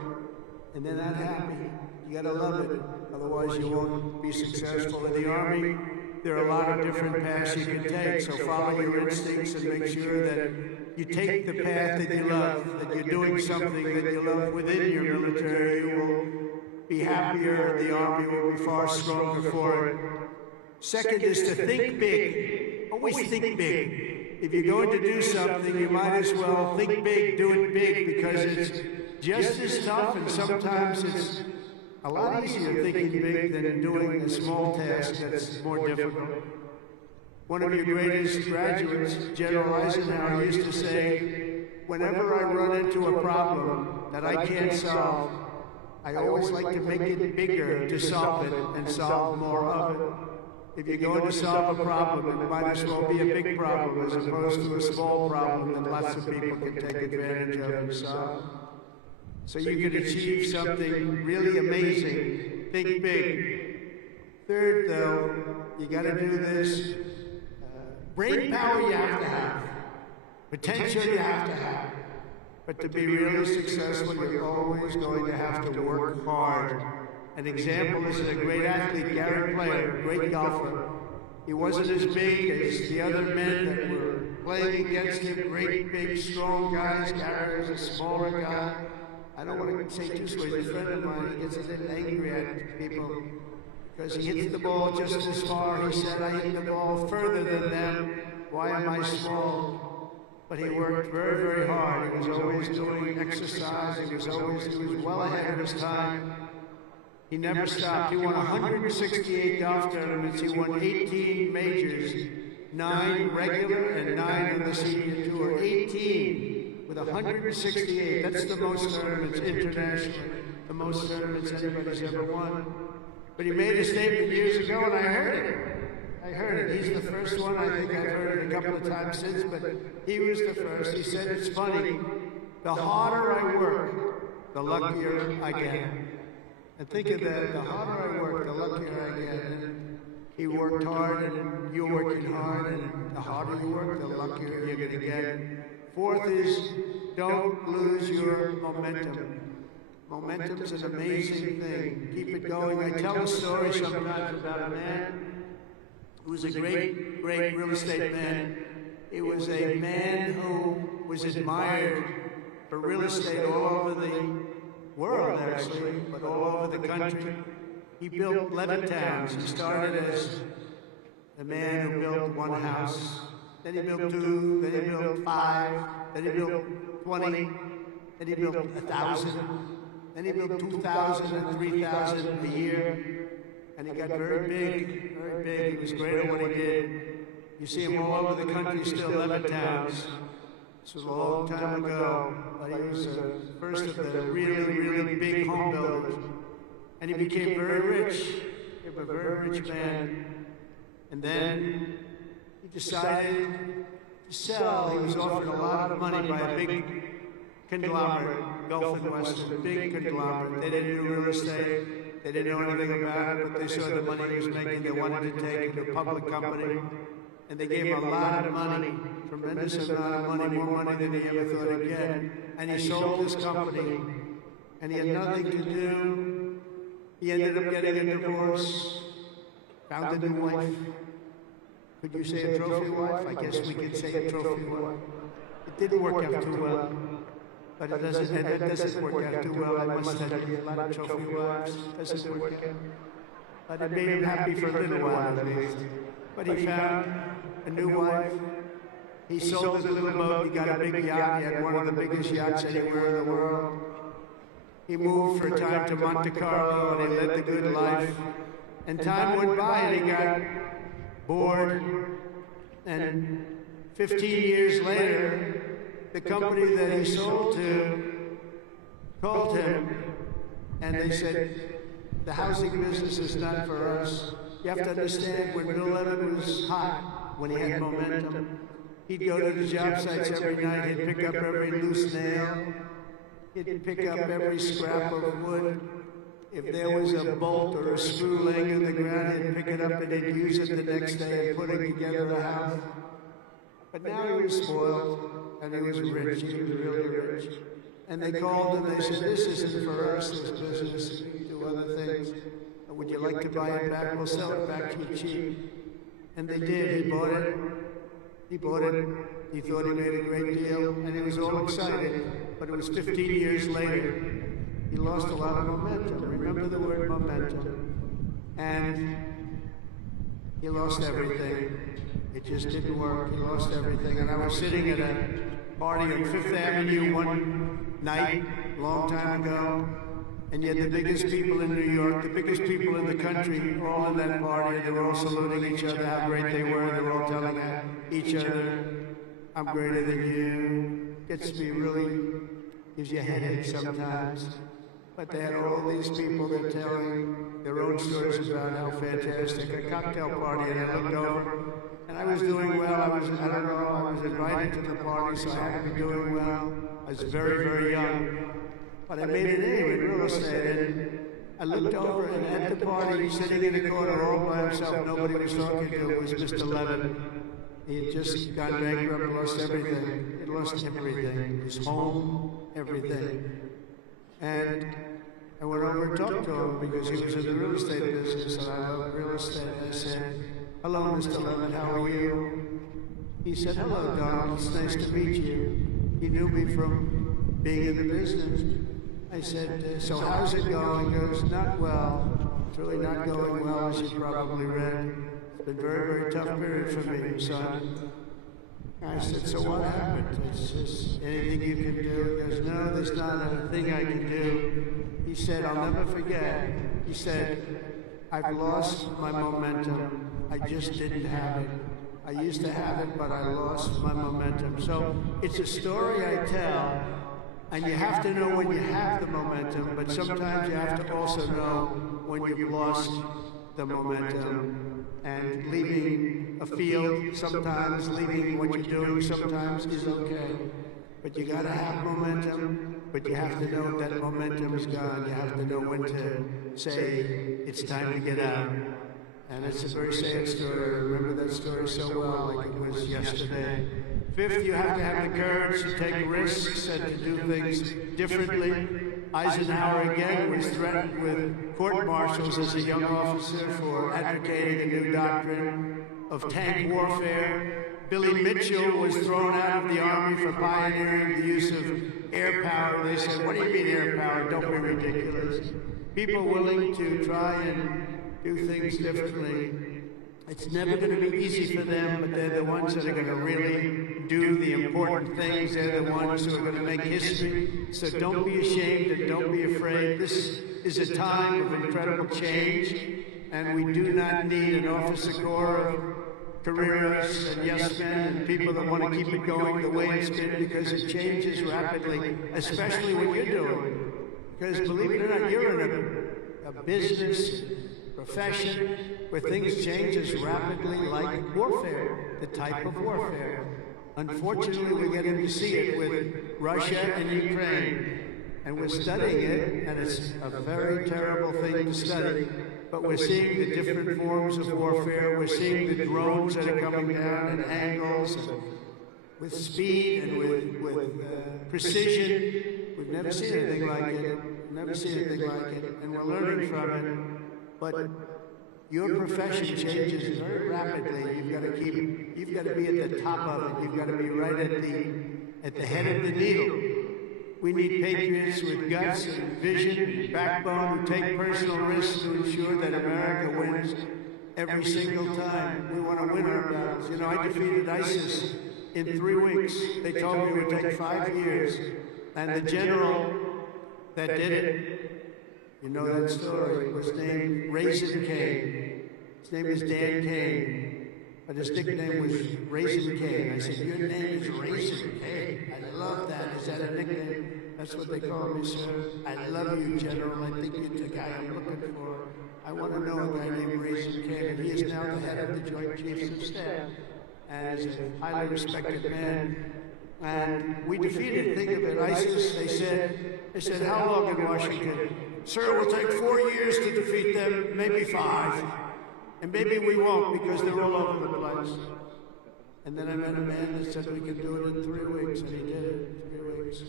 and they're not happy. You gotta love it, otherwise you won't be successful. In the Army, there are a lot of different paths you can take, so follow your instincts and make sure that you take the path that you love, that you're doing something that you love within your military. You will be happier, the Army will be far stronger for it. Second is to think big. always think big. If you're going to do something, you might as well think big, do it big, because it's just as tough, and sometimes it's a lot easier thinking big than doing a small task that's more difficult. One of your greatest graduates, General Eisenhower, used to say, whenever I run into a problem that I can't solve, I always like to make it bigger to solve it and solve more of it. If you're going to solve a problem, it might as well be a big problem as opposed to a small problem that lots of people can take advantage of and solve. So you can achieve something really amazing. Think big. Third, though, you got to do this. Brain power you have to have. Potential you have to have. But to be really successful, you're always going to have to work hard. An example is a great athlete, Gary Player, great golfer. He wasn't as big as the other men that were playing against him, great, big, strong guys. Gary was a smaller guy. I don't want to say too sweet. He's a friend of mine. He gets a little angry at people because he hits the ball just as far. He said, I hit the ball further than them. Why am I small? But he worked very, very hard. He was always doing exercise. He was well ahead of his time. He never stopped. He won 168 golf tournaments. He won 18 majors, 9 regular and 9 on the senior tour. 18 with 168. That's the most tournaments internationally, the most tournaments anybody's ever won. But he made a statement years ago, and I heard it. He's the first one. I think I've heard it a couple of times since, but he was the first. He said, it's funny, the harder I work, the luckier I get. And think of that, the harder I work, the luckier I get. And he worked hard, and you're working hard, and the harder you work, the luckier you're going to get. Fourth is, don't lose your momentum. Momentum's an amazing thing. Keep it going. I tell a story sometimes about a man who was a great, great real estate man. He was a man who was admired for real estate all over the world, actually, but all over the country. He built 11 towns. He started as a man who built one house, then he built 2, then he built 5, then he built 20, then he built 1,000, then he built 2,000 and 3,000 a year, and he got very big, very big. He was great at what he did. You see him all over the country, still 11 towns. This was a long time ago, but he was the first of the really, really big home builders. And he became very rich. He became a very rich man. And then he decided to sell. He was offered a lot of money by a big conglomerate, Gulf and Western, a big conglomerate. They didn't do real estate. They didn't know anything about it, but they saw the money he was making. They wanted to take it to a public company. And they gave him a lot of money, tremendous amount of money, more money than he ever thought he'd get. And he sold his company, and he had nothing to do. He ended up getting a divorce, found a new wife. Could you say a trophy wife? I guess we could say a trophy wife. It didn't work out too well. But it doesn't work out too well. I must tell you, a lot of trophy wives doesn't work out. But it made him happy for a little while at least. But he found a new wife. He sold his little boat. He got a big yacht. He had one of the biggest yachts anywhere in the world. He moved for a time to Monte Carlo, and he led the good life. And time went by, and he got bored. And 15 years later, the company that he sold to called him, and they said, the housing business is not for us. You have to understand, when Bill Levin was hot, when he had momentum, he'd go to the job sites every night. He'd pick up every loose nail. He'd pick up every scrap of wood. If there was a bolt or a screw laying on the ground, he'd pick it up and he'd use it the next day and put it together the house. But now he was spoiled, and he was rich. He was really rich. And they called him, they said, this isn't for us, this business. We do other things. Would you like to buy it back? We'll sell it back to you cheap. And they did. He bought it. He bought it. He thought he made a great deal, and he was all excited. But it was 15 years later. He lost a lot of momentum. Remember the word momentum. And he lost everything. It just didn't work. He lost everything. And I was sitting at a party on Fifth Avenue one night, a long time ago, and yet the biggest people in New York, the biggest people in the country, were all in that party. They were all saluting each other, how great they were. They were all telling each other, I'm greater than you. Gets me really, gives you a headache sometimes. But they had all these people that are telling their own stories about how fantastic a cocktail party, and I looked over, and I was doing well. I was invited to the party, so I had to be doing well. I was very, very young. But I made a name in real estate, and I looked over, and at the party, sitting in the corner all by himself, nobody was talking to him, was Mr. Levin. He had just gone bankrupt, lost everything. He lost everything, his home, everything. And I went over and talked to him because he was in the real estate business, and I love real estate. I said, hello, Mr. Levin, how are you? He said, hello, Donald, it's nice to meet you. He knew me from being in the business. I said, so how's it going? He goes, not well. It's really not going well, as you probably read. It's been a very, very tough period for me, son. I said, so what happened? Is this anything you can do? He goes, no, there's not a thing I can do. He said, I'll never forget. He said, I've lost my momentum. I just didn't have it. I used to have it, but I lost my momentum. So it's a story I tell, and you have to know when you have the momentum, but sometimes you have to also know when you've lost the momentum. And leaving a field sometimes, leaving what you're doing sometimes is okay. But you gotta have momentum, but you have to know that momentum is gone. You have to know when to say, it's time to get out. And it's a very sad story. I remember that story so well, like it was yesterday. Fifth, you have to have the courage to take risks and to do things differently. Eisenhower again was threatened with court-martials as a young officer for advocating a new doctrine of tank warfare. Billy Mitchell was thrown out of the Army for pioneering the use of air power. They said, what do you mean air power? Don't be ridiculous. People willing to try and do things differently. It's never going to be easy for them, but they're the ones that are going to really do the important things. They're the ones who are going to make history. So don't be ashamed and don't be afraid. This is a time of incredible change, and we do not need an officer corps of careerists and yes men and people that want to keep it going the way it's been, because it changes rapidly, especially what you're doing. Because believe it or not, you're in a business profession where things change as rapidly like warfare, the type of warfare. Unfortunately, we're getting to see it with Russia and Ukraine, and we're studying it, and it's a very terrible thing to study. But we're seeing the different forms of warfare. We're seeing the drones that are coming down at angles, and with speed and with precision. We've never seen anything like it. Never seen anything like it, and we're learning from it. But your profession changes very rapidly. You've got to be at the top of it. You've got to be right at the head of the needle. We need patriots with guts and vision and backbone who take personal risks to ensure that America wins every single time. We want to win our battles. You know, I defeated ISIS in 3 weeks. They told me it would take 5 years. And the general that did it, you know that story, was named Raisin Cane. His name is Dan Cane, but his nickname was Raisin Cane. I said, your name is Raisin Cane. I love that. Is that a nickname? That's what they call me, sir. I love you, General. I think you're the guy I'm looking for. I want to know a guy named Raisin Cane, and he is now the head of the Joint Chiefs of Staff, and is a highly respected man. And we defeated, think of it, ISIS. They said, how long in Washington? Sir, it will take 4 years to defeat them, maybe 5. And maybe we won't, because they're all over the place. And then I met a man that said we could do it in 3 weeks, and he did it in 3 weeks.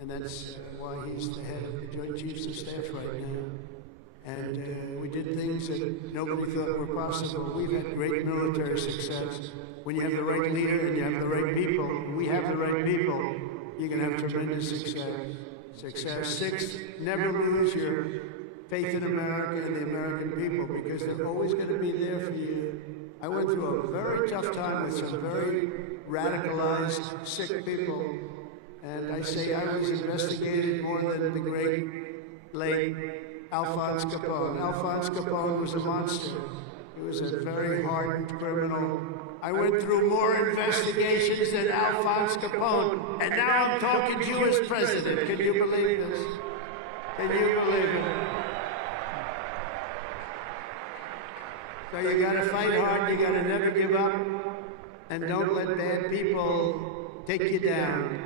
And that's why he's the head of the Joint Chiefs of Staff right now. And we did things that nobody thought were possible. We've had great military success. When you have the right leader and you have the right people, we have the right people, you can have tremendous success. Sixth, never lose your faith in America and the American people, because they're always going to be there for you. I went through a very tough time with some very radicalized, sick people. And I say I was investigated more than the great, late Alphonse Capone. Alphonse Capone was a monster. He was a very hardened criminal. I went through more investigations than Alphonse Capone, and now I'm talking to you as president. Can you believe this? Can you believe it? So you gotta fight hard, you gotta never give up, and don't let bad people take you down.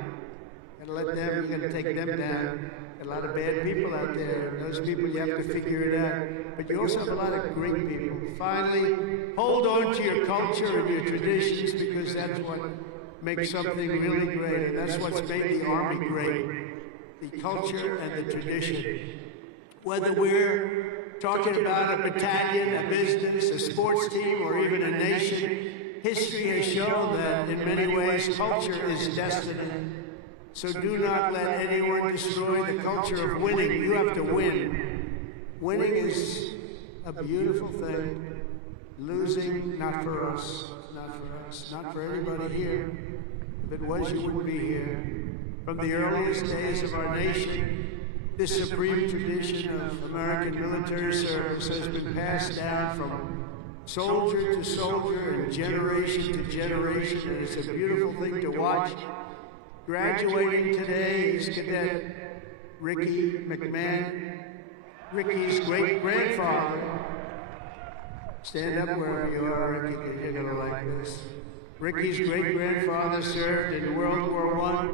You gotta let them, you gotta take them down. A lot of bad people out there, and those people you have to figure it out. But you also have a lot of great people. Finally, hold on to your culture and your traditions, because that's what makes something really great, and that's what's made the Army great. The culture and the tradition. Whether we're talking about a battalion, a business, a sports team, or even a nation, history has shown that in many ways culture is destiny. So do not let anyone destroy the culture of winning. You have to win. Winning is a beautiful thing. Losing, not for us. Not for us. Not for anybody here. If it was, you wouldn't be here. From the earliest days of our nation, this supreme tradition of American military service has been passed down from soldier to soldier and generation to generation, and it's a beautiful thing to watch. Graduating today is Cadet Ricky McMahon, Ricky's great-grandfather. Stand up wherever you are, Ricky, because you're going to like this. Ricky's great-grandfather served in World War I.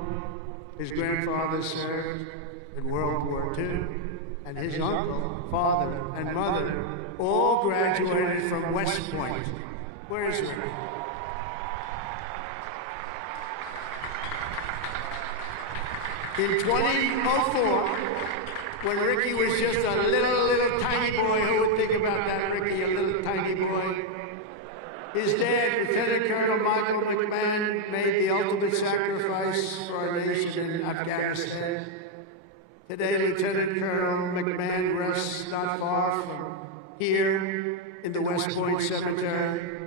His grandfather served in World War II. And his uncle, father, and mother all graduated from West Point. Where is Ricky? In 2004, when Ricky was just a little tiny boy, who would think about that, Ricky, a little tiny boy? His dad, Lieutenant Colonel Michael McMahon, made the ultimate sacrifice for our nation in Afghanistan. Today, Lieutenant Colonel McMahon rests not far from here in the West Point Cemetery.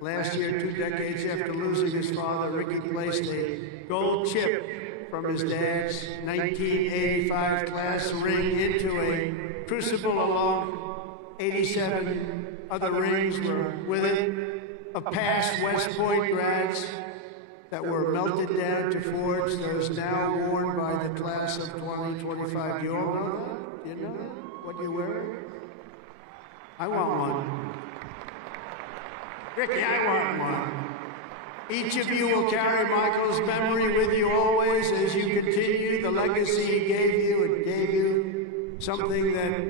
Last year, 2 decades after losing his father, Ricky placed a gold chip from his dad's 1985 class ring into a crucible along 87 other rings were with it of past West Point grads that were melted down to forge those now worn by the class of 2025. Do you all know that? Do you know that? What do you wear? I want one. Ricky, I want one. Each of you will carry Michael's memory with you always as you continue the legacy he gave you. It gave you something that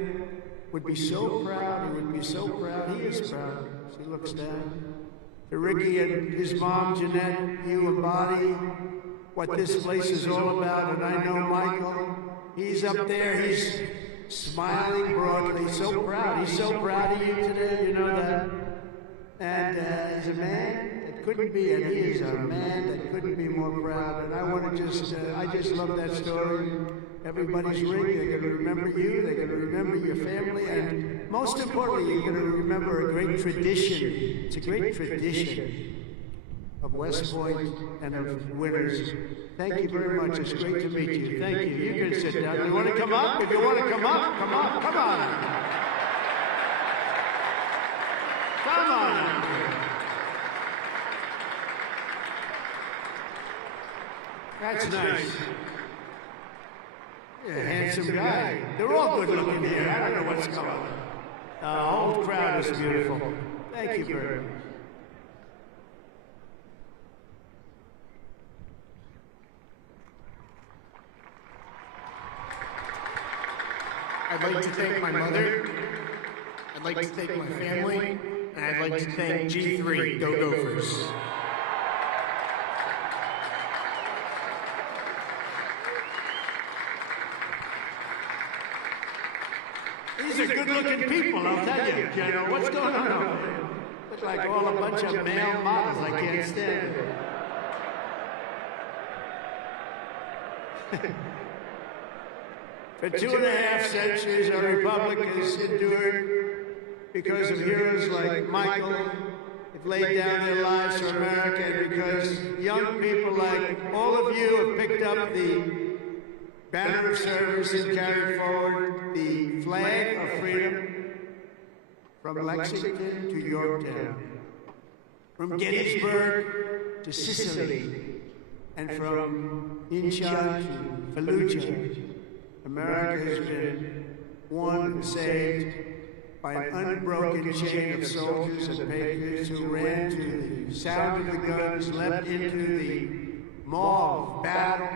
would be so proud. He would be so proud. He is proud. As he looks down. To Ricky and his mom, Jeanette, you embody what this place is all about. And I know Michael, he's up there. He's smiling broadly. He's so proud. He's so proud of you today. You know that. And he's a man that couldn't be, and he is a man that couldn't be more proud. And I want to just, I just love that story. Everybody's ring, they're going to remember you, they're going to remember your family, and most importantly, you're going to remember a great tradition. It's a great tradition of West Point and of winners. Thank you very much. It's great to meet you. Thank you. You can sit down. You want to come up? If you want to come up, come on, come on. Come on. That's nice. Yeah, handsome guy. They're all good looking here. I don't know what's going on. The whole crowd is beautiful. Thank you very much. I'd like to thank my mother. I'd like to thank my family. And I'd like to thank G3, Go Gophers. These are good-looking people, I'll tell you, General. What's going on over there? Look like all a bunch of male models. I can't stand it. For 2.5 centuries, our republic has endured because of heroes like Michael. If laid down their lives for America, and because young people like all of you have picked up the banner of service and carried forward the flag of freedom from Lexington to Yorktown, from Gettysburg to Sicily, and from Incheon to Fallujah. America has been won and saved by an unbroken chain of soldiers and patriots who ran to the sound of the guns, leapt into the maw of battle,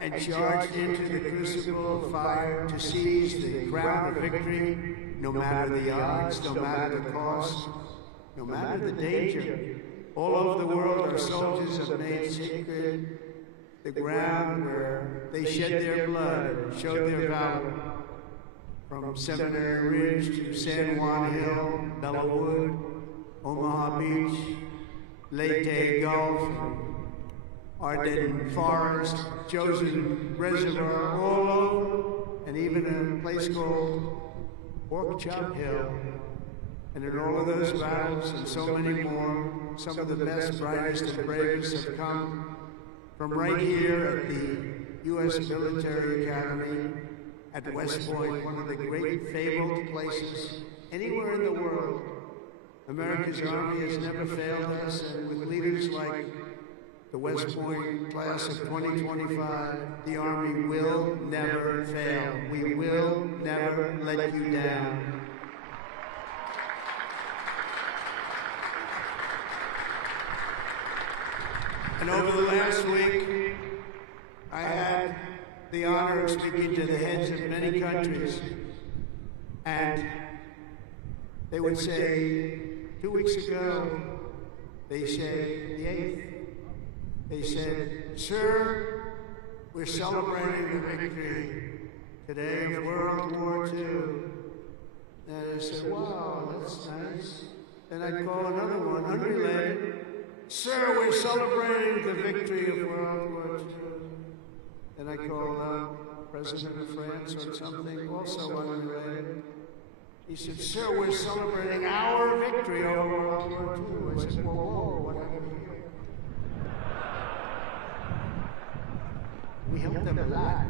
and charged into the crucible of fire to seize the crown of victory, no matter the odds, no matter the cost, no matter the danger. All over the world, our soldiers have made sacred the ground where they shed their blood, showed their valor. From Seminary Ridge to San Juan Hill, Bellawood, Omaha Beach, Leyte Gulf, Ardennes Forest, Chosen Reservoir, all over, and even a place called Pork Chop Hill. And in all of those battles and so many more, some of the best, brightest, and bravest have come from right here at the U.S. Military Academy at West Point, one of the great fabled places anywhere in the world. America's Army has never failed us, and with leaders like the West Point class of 2025, the Army will never fail. We will never let you down. And over the last week, I had the honor of speaking to the heads of many countries, and they would say, 2 weeks ago, they said, the 8th, they said, "Sir, we're celebrating the victory today of World War II." And I said, "Wow, that's nice." And I'd call another one, unrelated, "Sir, we're celebrating the victory of World War II." And I called out President of France or something, also unrelated. He said, "Sir, we're celebrating our victory over World War II." I said, "Whoa, what happened here?" We helped them a lot.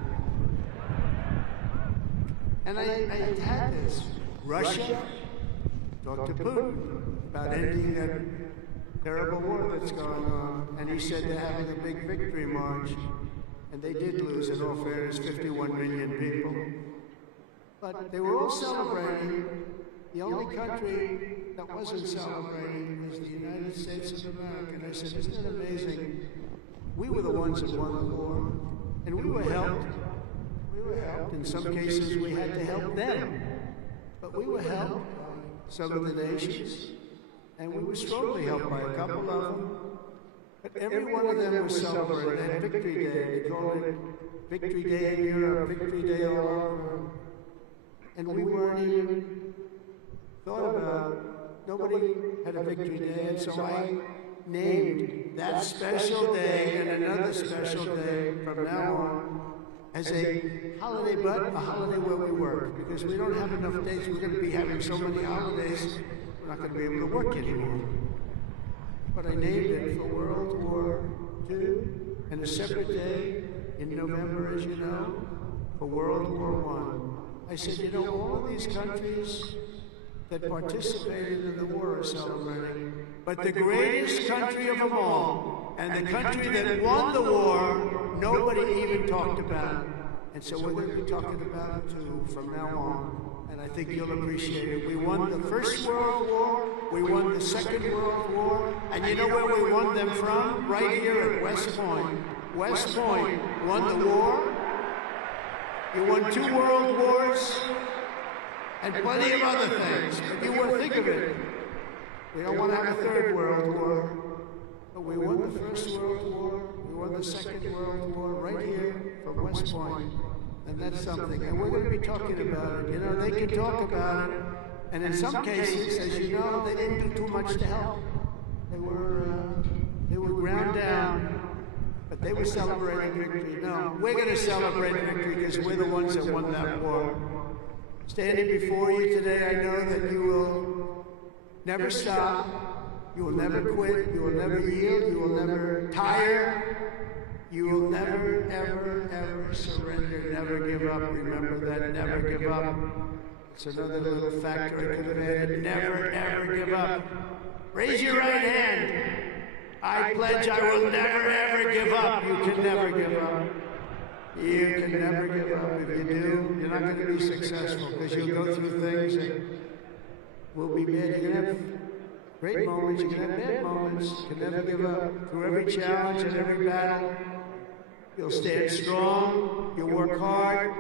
And I had this. Russia talked to Putin about ending that terrible war that's going on. And he said they're having a big victory march. And they did lose, in all fairness, 51 million people. But they were all celebrating. The only country that wasn't celebrating was the United States of America. And I said, "Isn't it amazing? We were the ones that won the war. And we were helped. We were helped. In some cases, we had to help them. But we were helped by some of the nations. And we were strongly helped by a couple of them. But every one of them was celebrating. They had Victory Day. They called it Victory Day in Europe, Victory Day all over. And we weren't even thought about. Nobody had a Victory Day. And so I named that special day and another special day from now on as a holiday, but a holiday where we work. Because we don't have enough days. We're going to be having so many holidays, we're not going to be able to work anymore. But I named it for World War II, and a separate day in November, as you know, for World War I. I said, you know, all of these countries that participated in the war are celebrating, but the greatest country of them all, and the country that won the war, nobody even talked about. And so we're going to be talking about it too from now on. And I think you'll appreciate it. We won the First World War, we won the Second World War, and you know where we won them from? Right here at West Point. West Point won the war. You won 2 world wars, and plenty of other things, but you won't think of it. We don't want to have a 3rd World War, but we won the First World War, we won the Second World War right here from West Point, and that's something. And we're going to be talking about it. You know, they can talk about it, and in some cases, as you know, they didn't do too much to help. They were ground down. But they were celebrating victory. No, we're going to celebrate victory because we're the ones that won that war. Standing before you today, I know that you will never stop. You will never quit. You will never yield. You will never tire. You will never, ever, ever surrender. Never give up. Remember that. Never give up. It's another little factor I could have added. Never, ever give up. Raise your right hand. I pledge I will never, ever give up. You can never give up. You can never give up. If you do, you're not going to be successful because you'll go through things that will be bad. You're going to have great moments. You're going to have bad moments. You can never give up. Through every challenge and every battle, you'll stand strong. You'll work hard.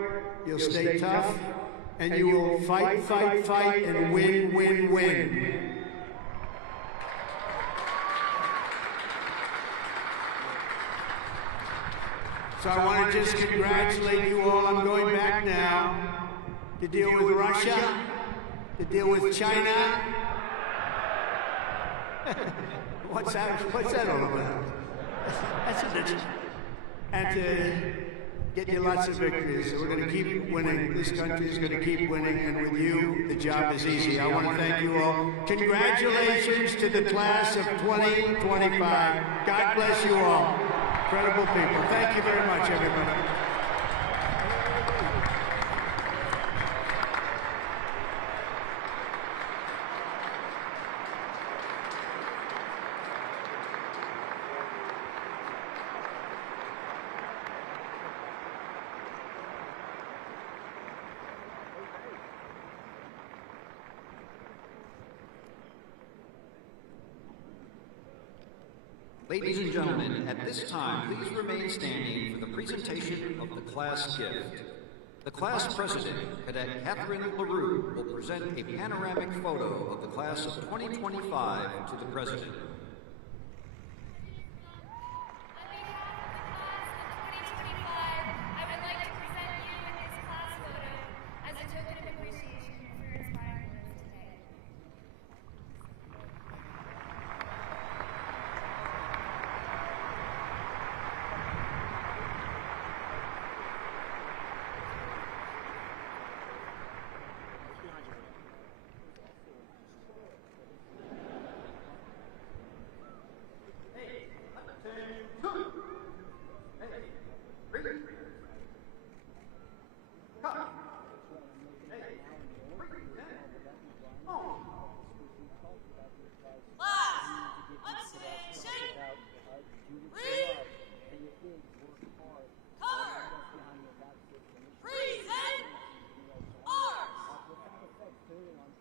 You'll stay tough. And you will fight, fight, fight, and win, win, win. So I want to just congratulate you all. I'm going back now to deal with Russia, to deal with China. What's that all about? That's a bitch. And to get you lots of victories. So we're going to keep winning. This country is going to keep winning, and with you, the job is easy. I want to thank you all. Congratulations to the class of 2025. God bless you all. Incredible people. Thank you very much, everybody. Ladies and gentlemen, at this time, please remain standing for the presentation of the class gift. The class president, Cadet Catherine LaRue, will present a panoramic photo of the class of 2025 to the president.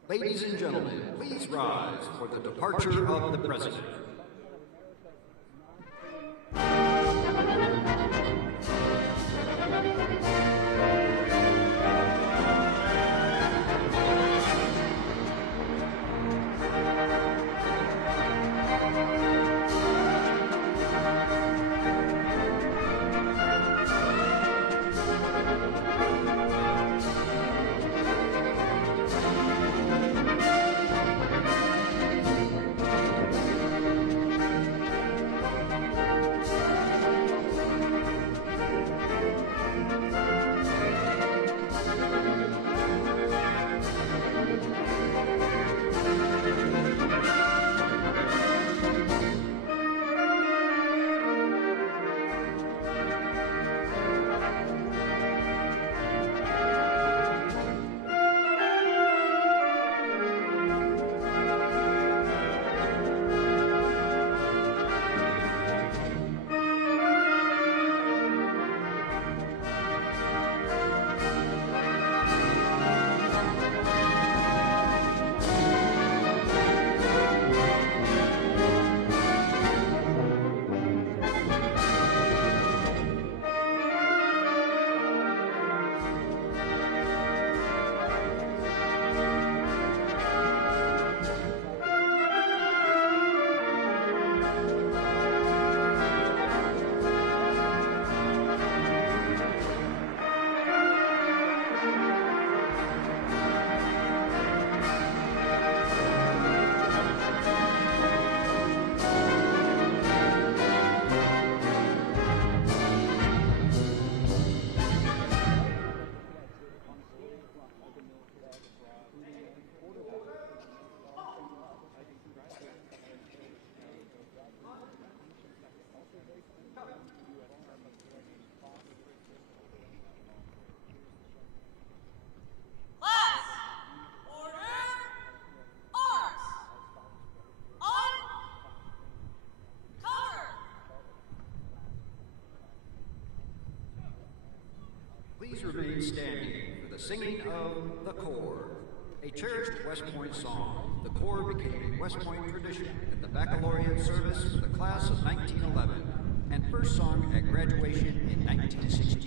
Ladies and gentlemen, please rise for the departure of the president. please remain standing for the singing of The Corps, a cherished West Point song. The Corps became a West Point tradition at the baccalaureate service for the class of 1911 and first sung at graduation in 1962.